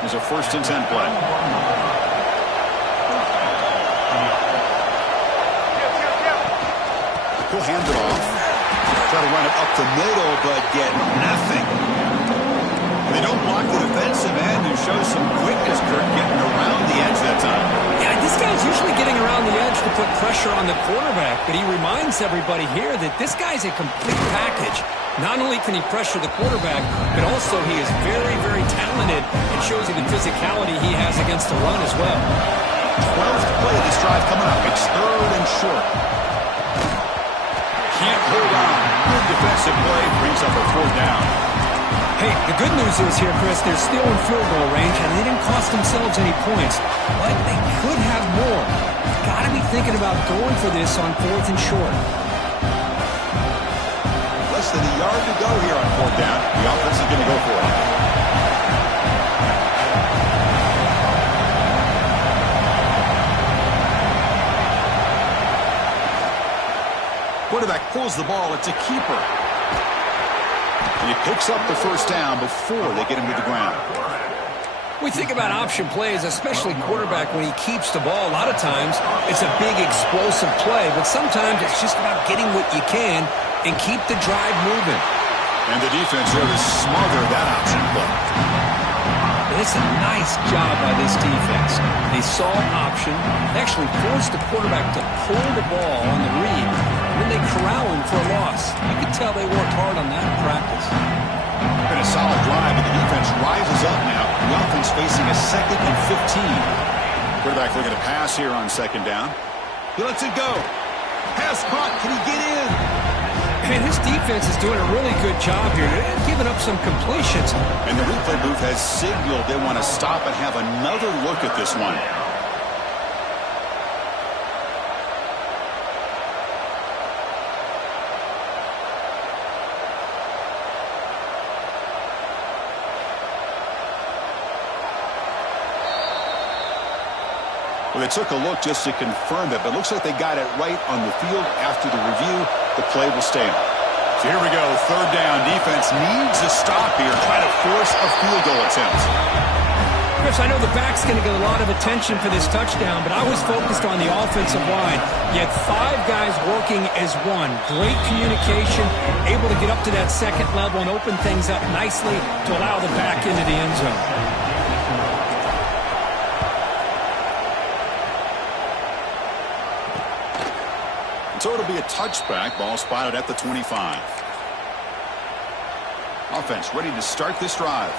There's a 1st and 10 play. He'll hand it off. Try to run it up the middle, but get nothing. They don't block the defensive end who shows some quickness, Kirk, getting around the edge that time. Yeah, this guy's usually getting around the edge to put pressure on the quarterback, but he reminds everybody here that this guy's a complete package. Not only can he pressure the quarterback, but also he is very, very talented and shows you the physicality he has against the run as well. 12th play of this drive coming up. It's 3rd and short. Can't hold on. Good defensive play. Brings up a 4th down. Hey, the good news is here, Chris, they're still in field goal range, and they didn't cost themselves any points. But they could have more. Got to be thinking about going for this on 4th and short. Less than a yard to go here on 4th down. The offense is going to go for it. Quarterback pulls the ball. It's a keeper. And he picks up the first down before they get him to the ground. We think about option plays, especially quarterback, when he keeps the ball. A lot of times, it's a big explosive play, but sometimes it's just about getting what you can and keep the drive moving. And the defense here to smother that option play. It's a nice job by this defense. They saw option, actually forced the quarterback to pull the ball on the read, and then they corral him for a loss. You could tell they worked hard on that in practice. Been a solid drive, but the defense rises up now. The offense facing a 2nd and 15. Quarterback looking to pass here on 2nd down. He lets it go. Pass caught. Can he get in? Man, this defense is doing a really good job here. They're giving up some completions. And the replay booth has signaled they want to stop and have another look at this one. Well, they took a look just to confirm it, but it looks like they got it right on the field. After the review, the play will stand. So here we go, 3rd down. Defense needs a stop here, trying to force a field goal attempt. Chris, I know the back's going to get a lot of attention for this touchdown, but I was focused on the offensive line. You had 5 guys working as one. Great communication, able to get up to that 2nd level and open things up nicely to allow the back into the end zone. So it'll be a touchback. Ball spotted at the 25. Offense ready to start this drive.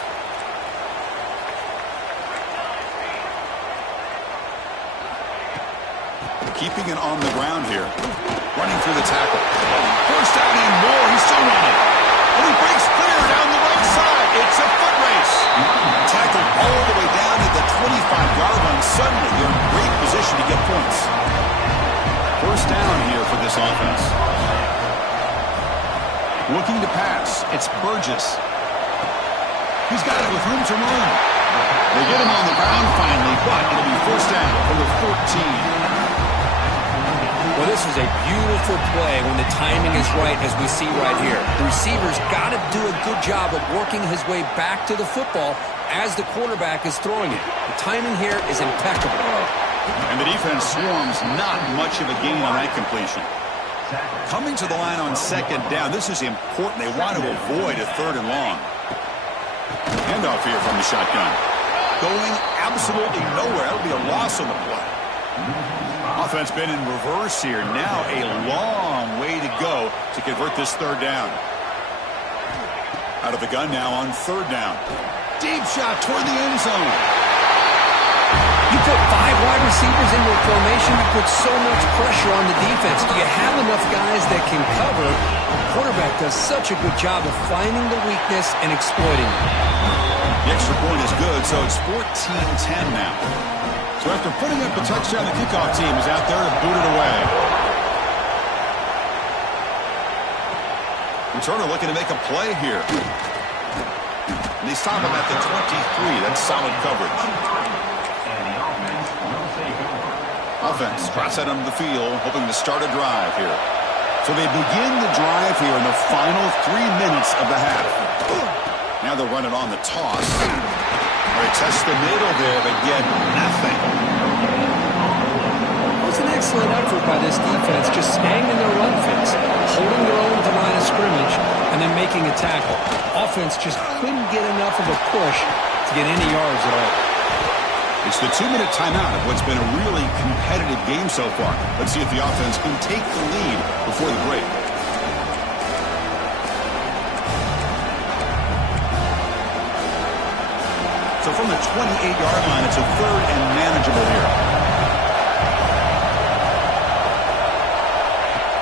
Keeping it on the ground here. Running through the tackle. First down and more. He's still running. And he breaks clear down the right side. It's a foot race. Tackled all the way down to the 25-yard line. Suddenly, they're in great position to get points. First down here for this offense. Looking to pass. It's Burgess. He's got it with room to run. They get him on the ground finally, but it'll be first down for the 14. Well, this is a beautiful play when the timing is right, as we see right here. The receiver's got to do a good job of working his way back to the football as the quarterback is throwing it. The timing here is impeccable. And the defense swarms, not much of a gain on that completion. Coming to the line on 2nd down, this is important. They want to avoid a 3rd and long. Handoff here from the shotgun. Going absolutely nowhere. That'll be a loss on the play. Offense been in reverse here. Now a long way to go to convert this 3rd down. Out of the gun now on 3rd down. Deep shot toward the end zone. You put 5 wide receivers into a formation, you put so much pressure on the defense. Do you have enough guys that can cover? The quarterback does such a good job of finding the weakness and exploiting it. The extra point is good, so it's 14-10 now. So after putting up a touchdown, the kickoff team is out there to boot it away. Returner looking to make a play here. And they stop him at the 23. That's solid coverage. And the offense will take over. Offense cross out onto the field, hoping to start a drive here. So they begin the drive here in the final 3 minutes of the half. Now they'll run it on the toss. They test the middle there, but get nothing. It was an excellent effort by this defense, just staying in their run fits, holding their own to line of scrimmage, and then making a tackle. Offense just couldn't get enough of a push to get any yards at all. It's the 2-minute timeout of what's been a really competitive game so far. Let's see if the offense can take the lead before the break. So from the 28-yard line, it's a 3rd and manageable here.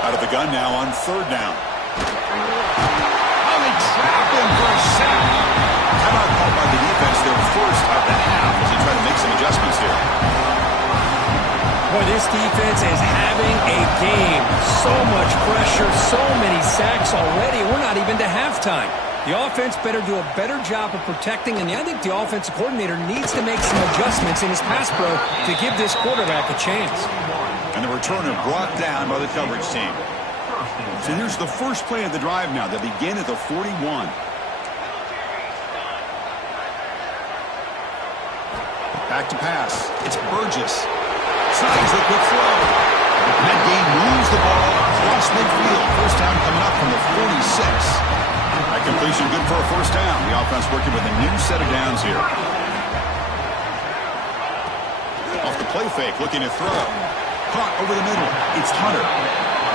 Out of the gun now on 3rd down. Oh, they trap him for a sack. Timeout called by the defense, their first of the half, as they try to make some adjustments here. Boy, this defense is having a game. So much pressure, so many sacks already. We're not even to halftime. The offense better do a better job of protecting, and I think the offensive coordinator needs to make some adjustments in his pass pro to give this quarterback a chance. And the returner brought down by the coverage team. So here's the first play of the drive now. They begin at the 41. Back to pass. It's Burgess. Slides the quick throw. And that game moves the ball across midfield. First down coming up from the 46. That completion good for a first down. The offense working with a new set of downs here. Off the play fake, looking to throw. Caught over the middle. It's Hunter.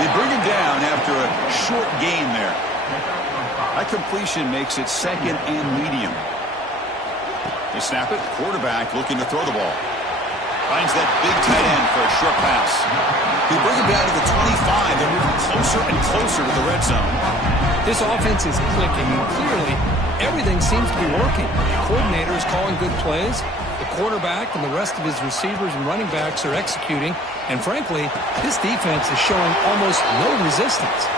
They bring him down after a short gain there. That completion makes it 2nd and medium. They snap it. Quarterback looking to throw the ball. Finds that big tight end for a short pass. They bring him down to the 25. They're moving closer and closer to the red zone. This offense is clicking, and clearly everything seems to be working. The coordinator is calling good plays. The quarterback and the rest of his receivers and running backs are executing. And frankly, this defense is showing almost no resistance.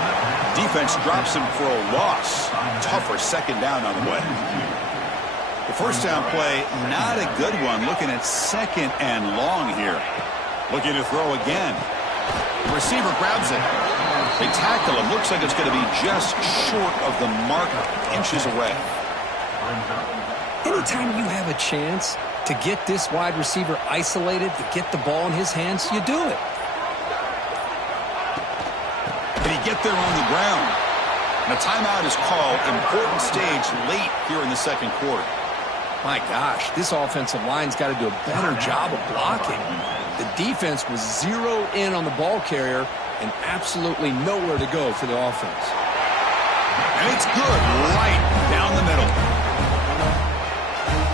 Defense drops him for a loss. Tougher 2nd down on the way. The first down play, not a good one. Looking at 2nd and long here. Looking to throw again. The receiver grabs it. They tackle him. Looks like it's going to be just short of the mark, inches away. Anytime you have a chance to get this wide receiver isolated, to get the ball in his hands, you do it. Can he get there on the ground? And a timeout is called. Important stage late here in the 2nd quarter. My gosh, this offensive line's got to do a better job of blocking. The defense was zeroed in on the ball carrier and absolutely nowhere to go for the offense. And it's good right down the middle.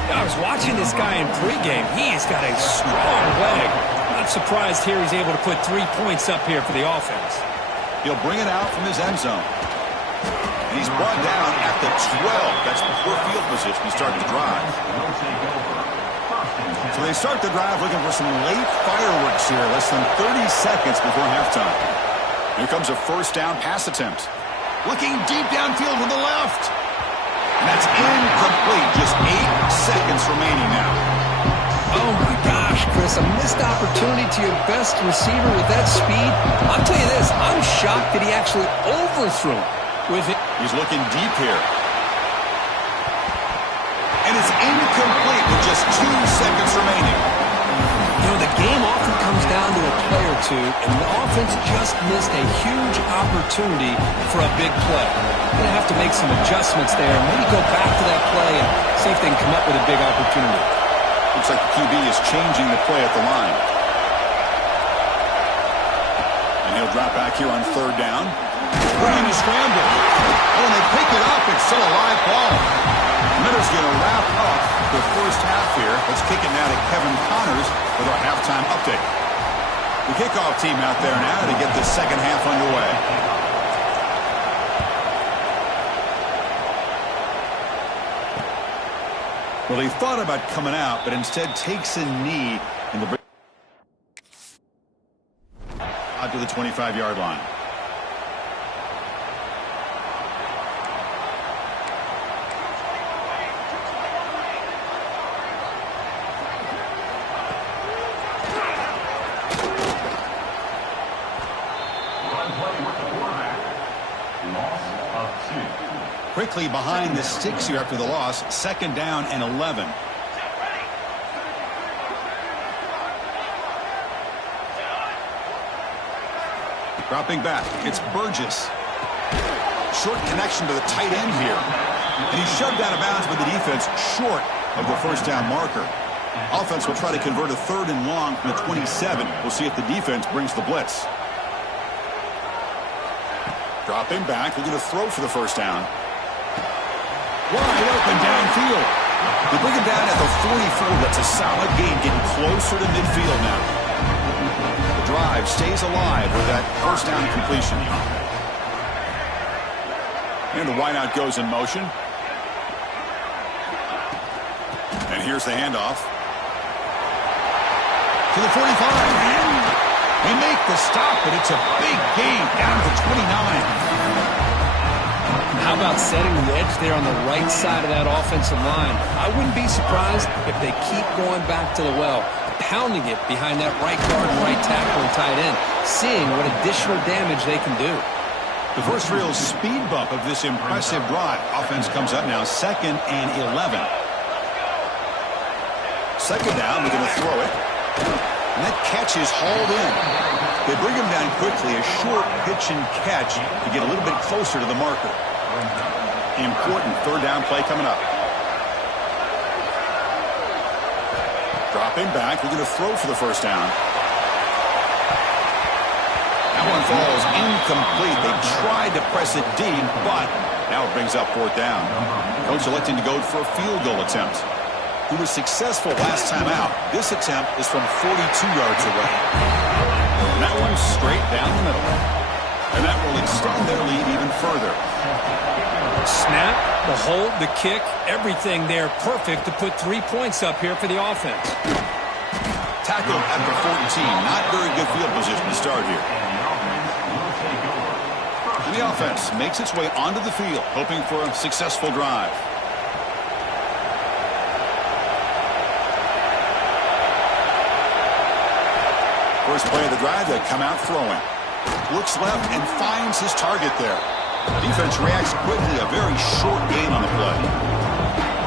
I was watching this guy in pregame. He's got a strong leg. Not surprised here he's able to put 3 points up here for the offense. He'll bring it out from his end zone. And he's brought down at the 12. That's before field position to start the drive. So they start the drive looking for some late fireworks here. Less than 30 seconds before halftime. Here comes a first down pass attempt. Looking deep downfield to the left. And that's incomplete. Just 8 seconds remaining now. Oh, my gosh, Chris. A missed opportunity to your best receiver with that speed. I'll tell you this. I'm shocked that he actually overthrew it with it. He's looking deep here. And it's incomplete with just 2 seconds remaining. You know, the game often comes down to a play or two, and the offense just missed a huge opportunity for a big play. They're going to have to make some adjustments there, and maybe go back to that play and see if they can come up with a big opportunity. Looks like the QB is changing the play at the line. And he'll drop back here on 3rd down. Bringing the scramble. Oh, and they pick it up. It's still a live ball. Miller's going to wrap up the first half here. Let's kick it now to Kevin Connors with our halftime update. The kickoff team out there now to get the second half underway. Well, he thought about coming out, but instead takes a knee in the out to the 25-yard line. quickly behind the sticks here after the loss. 2nd down and 11. Dropping back, it's Burgess. Short connection to the tight end here. And he's shoved out of bounds by the defense short of the first down marker. Offense will try to convert a 3rd and long from the 27. We'll see if the defense brings the blitz. Dropping back, looking to throw for the first down. Wide open downfield. They bring him down at the 44. That's a solid gain, getting closer to midfield now. The drive stays alive with that first down completion. And the wideout goes in motion. And here's the handoff. To the 45. They make the stop, but it's a big gain down to 29. How about setting the edge there on the right side of that offensive line? I wouldn't be surprised if they keep going back to the well, pounding it behind that right guard and right tackle and tight end, seeing what additional damage they can do. The first real speed bump of this impressive drive. Offense comes up now 2nd and 11. 2nd down, we're going to throw it. And that catch is hauled in. They bring him down quickly, a short pitch and catch to get a little bit closer to the marker. Important 3rd down play coming up. Dropping back, we're going to throw for the first down. That one falls incomplete. They tried to press it deep, but now it brings up 4th down. Coach electing to go for a field goal attempt. He was successful last time out. This attempt is from 42 yards away. And that one's straight down the middle. And that will extend their lead even further. Snap, the hold, the kick, everything there perfect to put 3 points up here for the offense. Tackled at the 14. Not very good field position to start here. And the offense makes its way onto the field, hoping for a successful drive. First play of the drive, they come out throwing. Looks left and finds his target there. Defense reacts quickly, a very short gain on the play.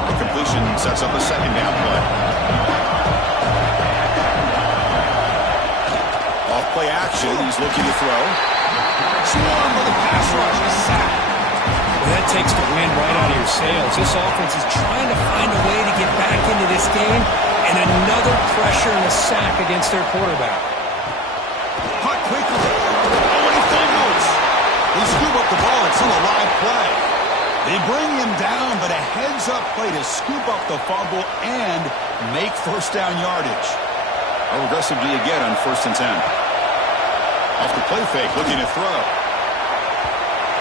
The completion sets up a 2nd down play. Off play action, he's looking to throw. Swarm with a pass rush, a sack. Well, that takes the wind right out of your sails. This offense is trying to find a way to get back into this game, and another pressure and a sack against their quarterback. Caught quickly. Oh, and he fumbles. They scoop up the ball. It's still a live play. They bring him down, but a heads-up play to scoop up the fumble and make first down yardage. How aggressive do you get on 1st and 10? Off the play fake, looking to throw.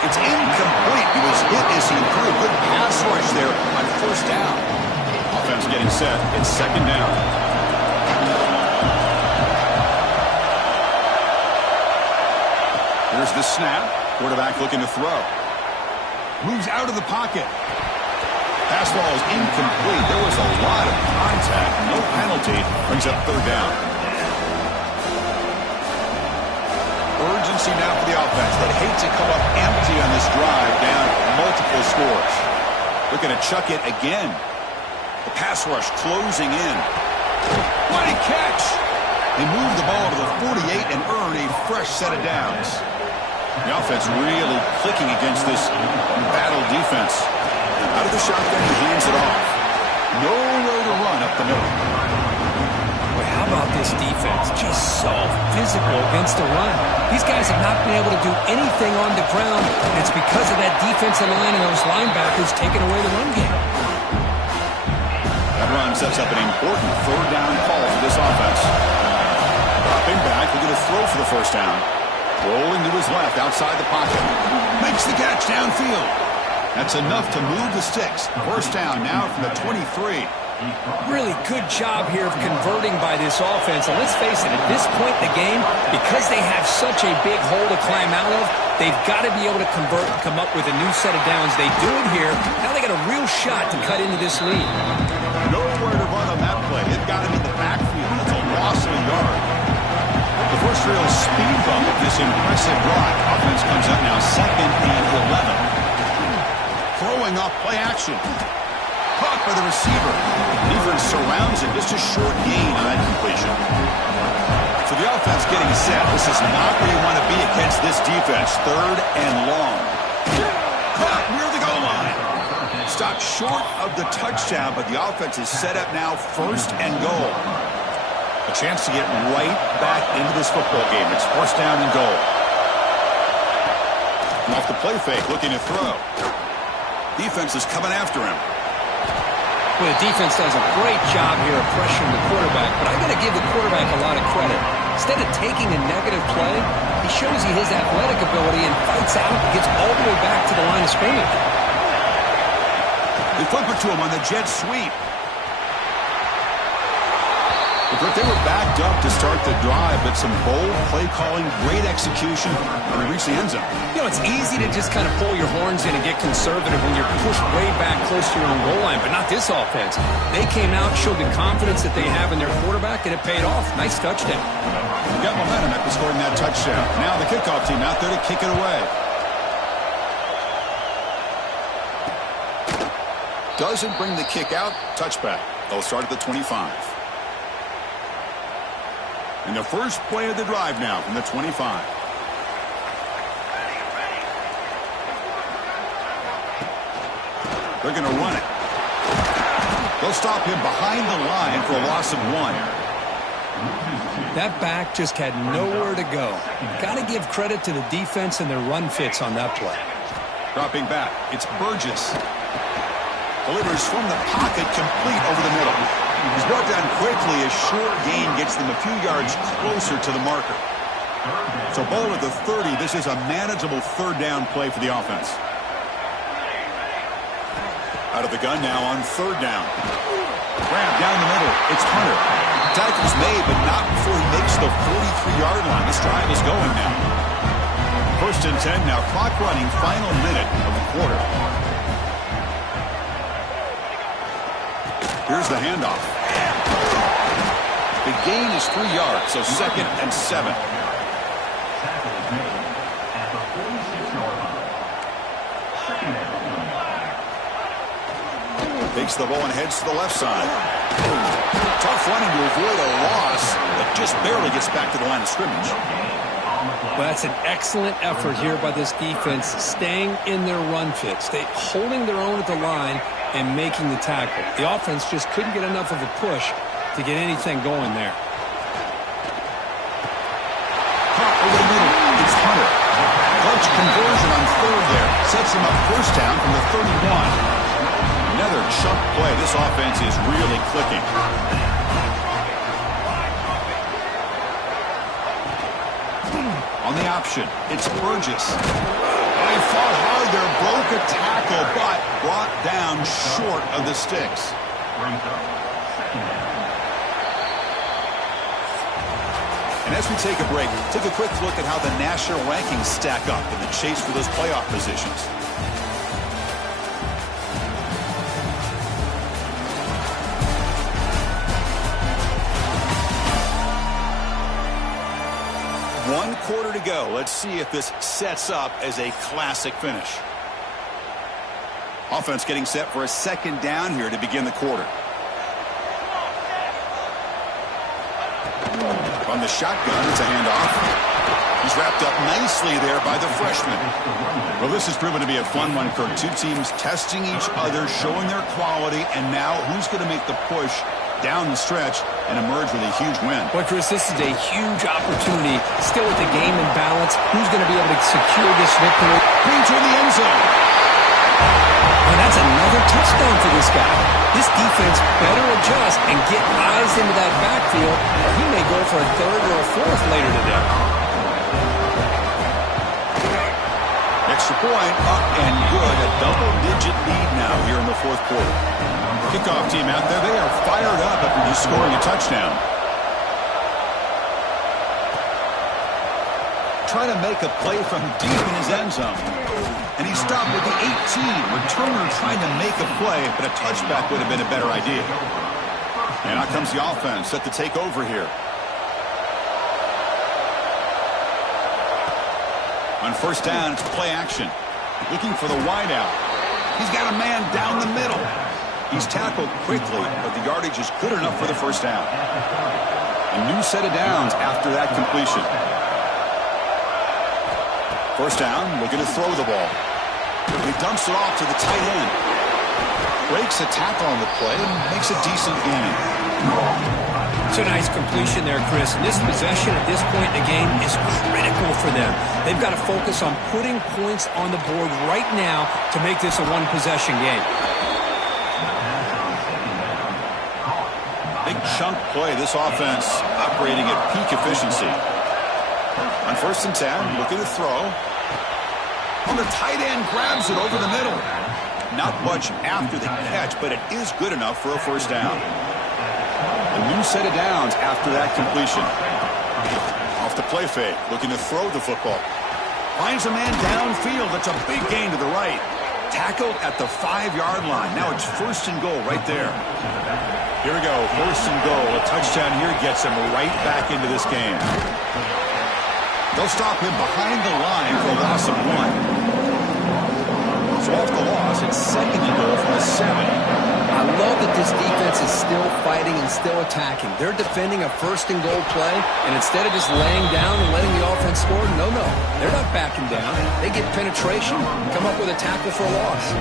It's incomplete. He was hit as he threw a good pass rush there on 1st down. Offense getting set. It's 2nd down. Here's the snap. Quarterback looking to throw. Moves out of the pocket. Pass ball is incomplete. There was a lot of contact. No penalty. Brings up 3rd down. Urgency now for the offense. They'd hate to come up empty on this drive, down multiple scores. Looking to chuck it again. The pass rush closing in. What a catch! They move the ball to the 48 and earn a fresh set of downs. The offense really clicking against this battle defense. Out of the shotgun, he hands it off. Nowhere to run up the middle. Boy, how about this defense? Just so physical against the run. These guys have not been able to do anything on the ground. It's because of that defensive line and those linebackers taking away the run game. That run sets up an important 3rd down call for this offense. Dropping back, they're going to throw for the first down. Rolling to his left outside the pocket. Makes the catch downfield. That's enough to move the sticks. First down now from the 23. Really good job here of converting by this offense. And let's face it, at this point in the game, because they have such a big hole to climb out of, they've got to be able to convert and come up with a new set of downs. They do it here. Now they got a real shot to cut into this lead. Nowhere to run on that play. It got him in the backfield. That's a loss of a yard. The first real speed bump of this impressive drive. Offense comes up now 2nd and 11. Throwing showing off play action. Caught by the receiver. Defense surrounds him. Just a short gain on that completion. So the offense getting set. This is not where you want to be against this defense. 3rd and long. Caught near the goal line. Stopped short of the touchdown, but the offense is set up now 1st and goal. A chance to get right back into this football game. It's 1st down and goal. Off the play fake, looking to throw. Defense is coming after him. Well, the defense does a great job here of pressuring the quarterback, but I got to give the quarterback a lot of credit. Instead of taking a negative play, he shows you his athletic ability and fights out and gets all the way back to the line of scrimmage. They flip it to him on the jet sweep. They were backed up to start the drive, but some bold play calling, great execution, and they reached the end zone. You know, it's easy to just kind of pull your horns in and get conservative when you're pushed way back close to your own goal line, but not this offense. They came out, showed the confidence that they have in their quarterback, and it paid off. Nice touchdown. You got momentum after scoring that touchdown. Now the kickoff team out there to kick it away. Doesn't bring the kick out. Touchback. They'll start at the 25. And the first play of the drive now from the 25. They're going to run it. They'll stop him behind the line for a loss of 1. That back just had nowhere to go. Got to give credit to the defense and their run fits on that play. Dropping back. It's Burgess. Delivers from the pocket, complete over the middle. He's brought down quickly. A short gain gets them a few yards closer to the marker. So ball at the 30. This is a manageable 3rd down play for the offense. Out of the gun now on 3rd down. Grab down the middle. It's Hunter. Tackle's made, but not before he makes the 43-yard line. This drive is going now. 1st and 10 now. Clock running. Final minute of the quarter. Here's the handoff. The gain is 3 yards, so 2nd and 7. Takes the ball and heads to the left side. Tough running to avoid a loss, but just barely gets back to the line of scrimmage. Well, that's an excellent effort here by this defense, staying in their run fit, holding their own at the line and making the tackle. The offense just couldn't get enough of a push to get anything going there. Caught over the middle. It's Hunter. Clutch conversion on 3rd there. Sets him up 1st down from the 31. Another chunk play. This offense is really clicking. On the option, it's Burgess. He fought hard there, broke a tackle, but brought down short of the sticks. And as we take a break, take a quick look at how the national rankings stack up in the chase for those playoff positions. One quarter to go. Let's see if this sets up as a classic finish. Offense getting set for a 2nd down here to begin the quarter. From the shotgun, it's a handoff. He's wrapped up nicely there by the freshman. Well, this has proven to be a fun one, Kirk. Two teams testing each other, showing their quality, and now who's going to make the push down the stretch and emerge with a huge win. Boy, Chris, this is a huge opportunity. Still with the game in balance. Who's going to be able to secure this victory? Green to the end zone. And that's another touchdown for this guy. This defense better adjust and get eyes into that backfield, or he may go for a 3rd or a 4th later today. Extra point, up and good. A double-digit lead now here in the 4th quarter. Kickoff team out there, they are fired up after just scoring a touchdown. Trying to make a play from deep in his end zone. And he stopped with the 18. Returner trying to make a play, but a touchback would have been a better idea. And out comes the offense, set to take over here. On 1st down, it's play action. Looking for the wideout. He's got a man down the middle. He's tackled quickly, but the yardage is good enough for the first down. A new set of downs after that completion. First down, looking to throw the ball. He dumps it off to the tight end. Breaks a tackle on the play and makes a decent gain. It's a nice completion there, Chris. And this possession at this point in the game is critical for them. They've got to focus on putting points on the board right now to make this a one-possession game. Big chunk play. This offense operating at peak efficiency. On 1st and 10, looking to throw. On the tight end, grabs it over the middle. Not much after the catch, but it is good enough for a first down. A new set of downs after that completion. Off the play fake, looking to throw the football. Finds a man downfield. That's a big gain to the right. Tackled at the 5-yard line. Now it's 1st and goal right there. Here we go, 1st and goal. A touchdown here gets him right back into this game. They'll stop him behind the line for a loss of 1. So off the loss, it's 2nd and goal from the 7. I love that this defense is still fighting and still attacking. They're defending a 1st and goal play, and instead of just laying down and letting the offense score, no. They're not backing down. They get penetration, come up with a tackle for a loss.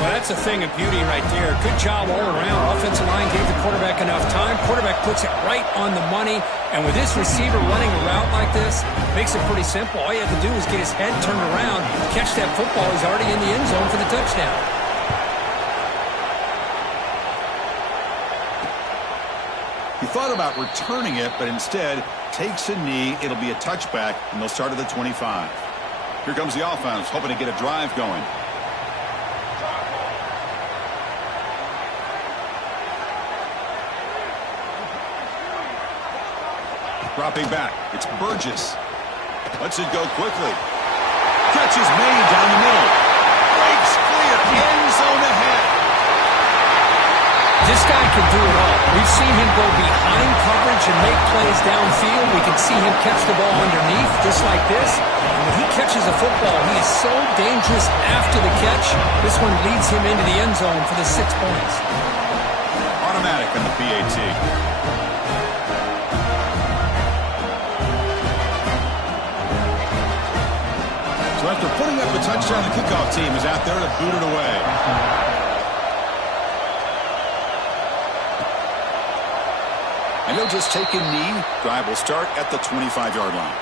Well, that's a thing of beauty right there. Good job all around. Offensive line gave the quarterback enough time. Quarterback puts it right on the money. And with this receiver running a route like this, makes it pretty simple. All you have to do is get his head turned around, catch that football. He's already in the end zone for the touchdown. He thought about returning it, but instead takes a knee. It'll be a touchback, and they'll start at the 25. Here comes the offense, hoping to get a drive going. Dropping back, it's Burgess. Lets it go quickly. Catch is made down the middle. Breaks clear, end zone ahead. This guy can do it all. We've seen him go behind coverage and make plays downfield. We can see him catch the ball underneath, just like this. And when he catches a football, he is so dangerous after the catch. This one leads him into the end zone for the 6 points. Automatic on the PAT. So after putting up a touchdown, the kickoff team is out there to boot it away. And he'll just take a knee. Drive will start at the 25-yard line.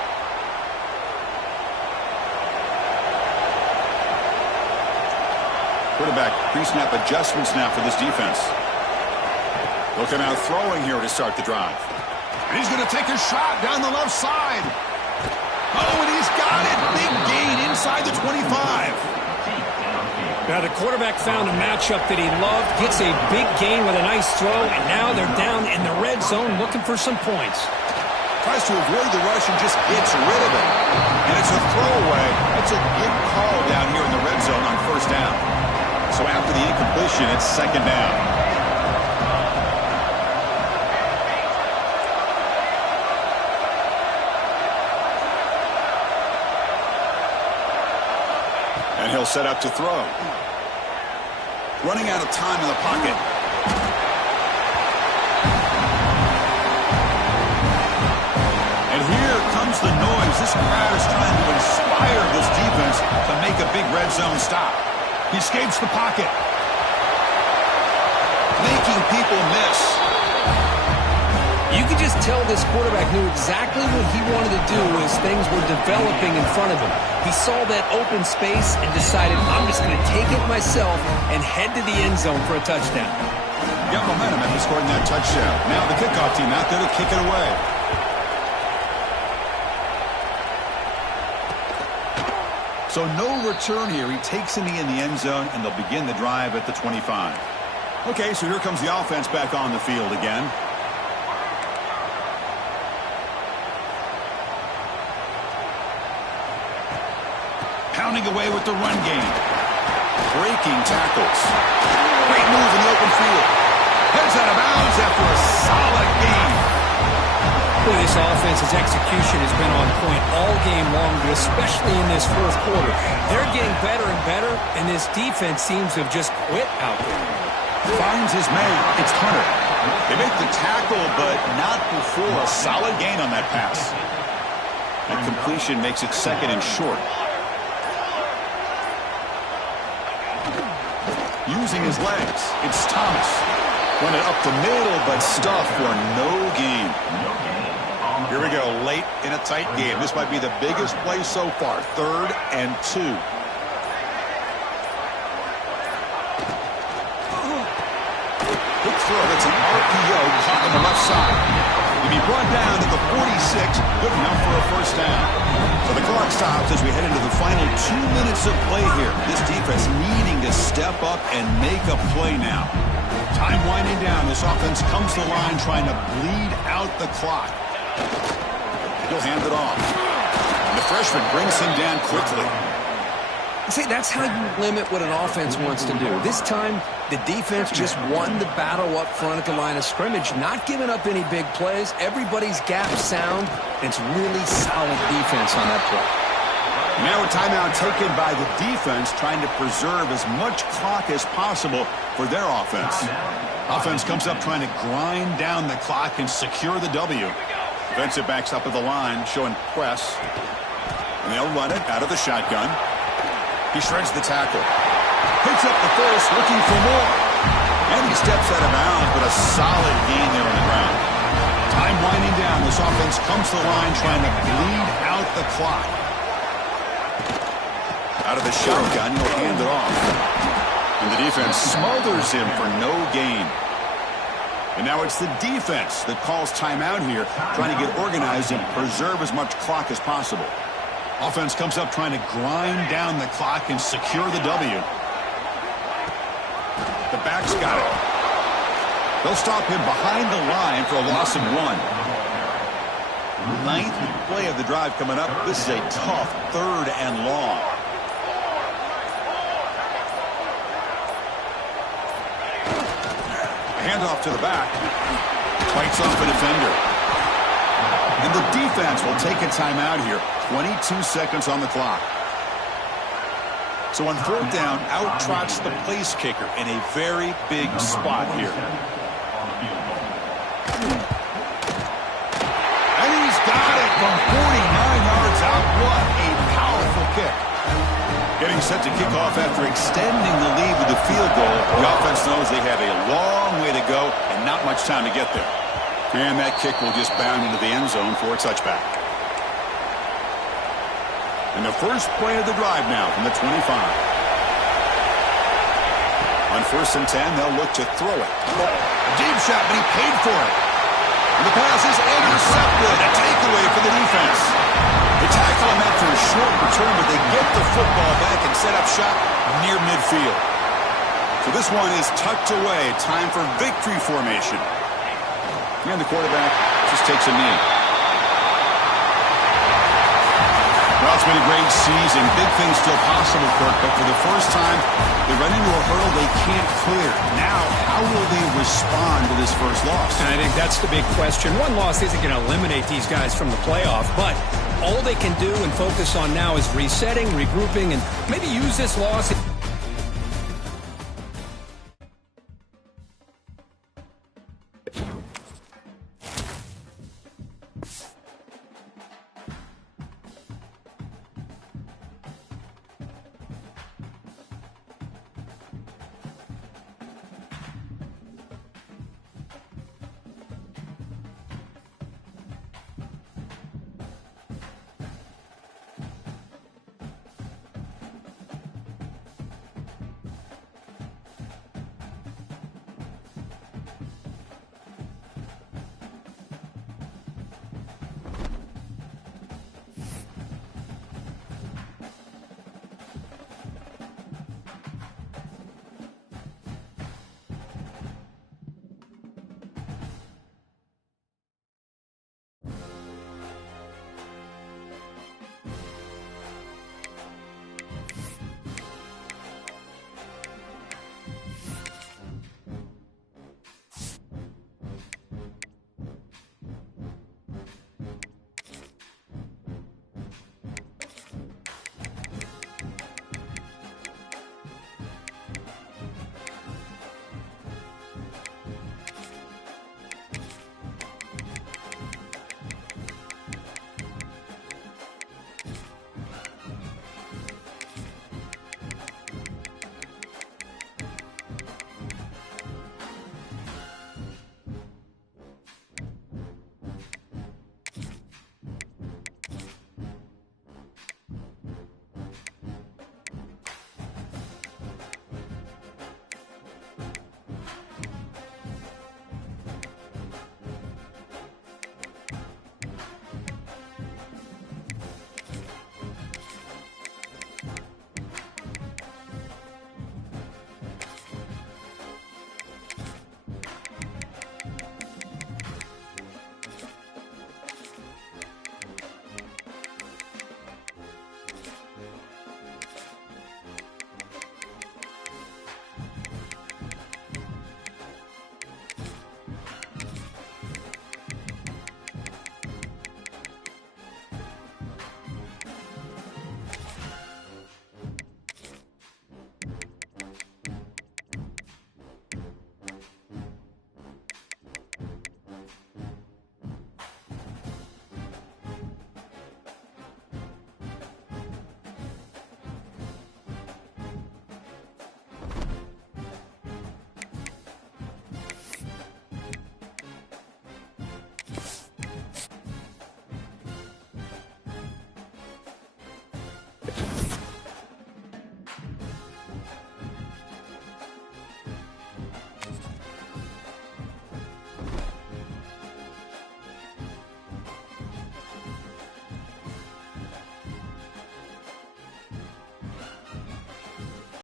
Quarterback pre-snap adjustments now for this defense. Looking out throwing here to start the drive. And he's going to take a shot down the left side. Oh, and he's got it. Big gain inside the 25. Now the quarterback found a matchup that he loved, gets a big gain with a nice throw, and now they're down in the red zone looking for some points. Tries to avoid the rush and just gets rid of it. And it's a throwaway. That's a good call down here in the red zone on 1st down. So after the incompletion, it's 2nd down. And he'll set up to throw. Running out of time in the pocket. And here comes the noise. This crowd is trying to inspire this defense to make a big red zone stop. He escapes the pocket. Making people miss. You could just tell this quarterback knew exactly what he wanted to do as things were developing in front of him. He saw that open space and decided, I'm just going to take it myself and head to the end zone for a touchdown. Got momentum after scoring that touchdown. Now the kickoff team out there to kick it away. So no return here. He takes a knee in the end zone, and they'll begin the drive at the 25. Okay, so here comes the offense back on the field again. Pounding away with the run game. Breaking tackles. Great move in the open field. Heads out of bounds after a solid game. Well, this offense's execution has been on point all game long, but especially in this fourth quarter. They're getting better and better, and this defense seems to have just quit out there. Finds his man. It's Hunter. They make the tackle, but not before a solid gain on that pass. That completion makes it second and short. Using his legs, it's Thomas. Went it up the middle, but stuffed for no gain. Here we go, late in a tight game. This might be the biggest play so far. 3rd and 2. Good throw. That's an RPO caught on the left side. He'll be brought down to the 46. Good enough for a first down. So the clock stops as we head into the final 2 minutes of play here. This defense needing to step up and make a play now. Time winding down. This offense comes to the line trying to bleed out the clock. He'll hand it off. And the freshman brings him down quickly. See, that's how you limit what an offense wants to do. This time, the defense just won the battle up front at the line of scrimmage, not giving up any big plays. Everybody's gap sound, and it's really solid defense on that play. Now a timeout taken by the defense, trying to preserve as much clock as possible for their offense. Offense comes up trying to grind down the clock and secure the W. Defensive backs up at the line, showing press. And they'll run it out of the shotgun. He shreds the tackle. Picks up the first, looking for more. And he steps out of bounds, but a solid gain there on the ground. Time winding down. This offense comes to the line trying to bleed out the clock. Out of the shotgun, he'll hand it off. And the defense smothers him for no gain. And now it's the defense that calls timeout here, trying to get organized and preserve as much clock as possible. Offense comes up trying to grind down the clock and secure the W. The back's got it. They'll stop him behind the line for a loss of 1. 9th play of the drive coming up. This is a tough 3rd and long. Handoff to the back. Fights off a defender. And the defense will take a timeout here. 22 seconds on the clock. So on 4th down, out trots the place kicker in a very big spot here. And he's got it from 49 yards out. What a powerful kick. Getting set to kick off after extending the lead with a field goal. The offense knows they have a long way to go and not much time to get there. And that kick will just bound into the end zone for a touchback. And the first play of the drive now from the 25. On 1st and 10, they'll look to throw it. A deep shot, but he paid for it. And the pass is intercepted. A takeaway for the defense. They tackle him after a short return, but they get the football back and set up shop near midfield. So this one is tucked away. Time for victory formation. And the quarterback just takes a knee. Well, it's been a great season. Big things still possible, Kirk, but for the first time, they run into a hurdle they can't clear. Now, how will they respond to this first loss? And I think that's the big question. One loss isn't going to eliminate these guys from the playoff, but all they can do and focus on now is resetting, regrouping, and maybe use this loss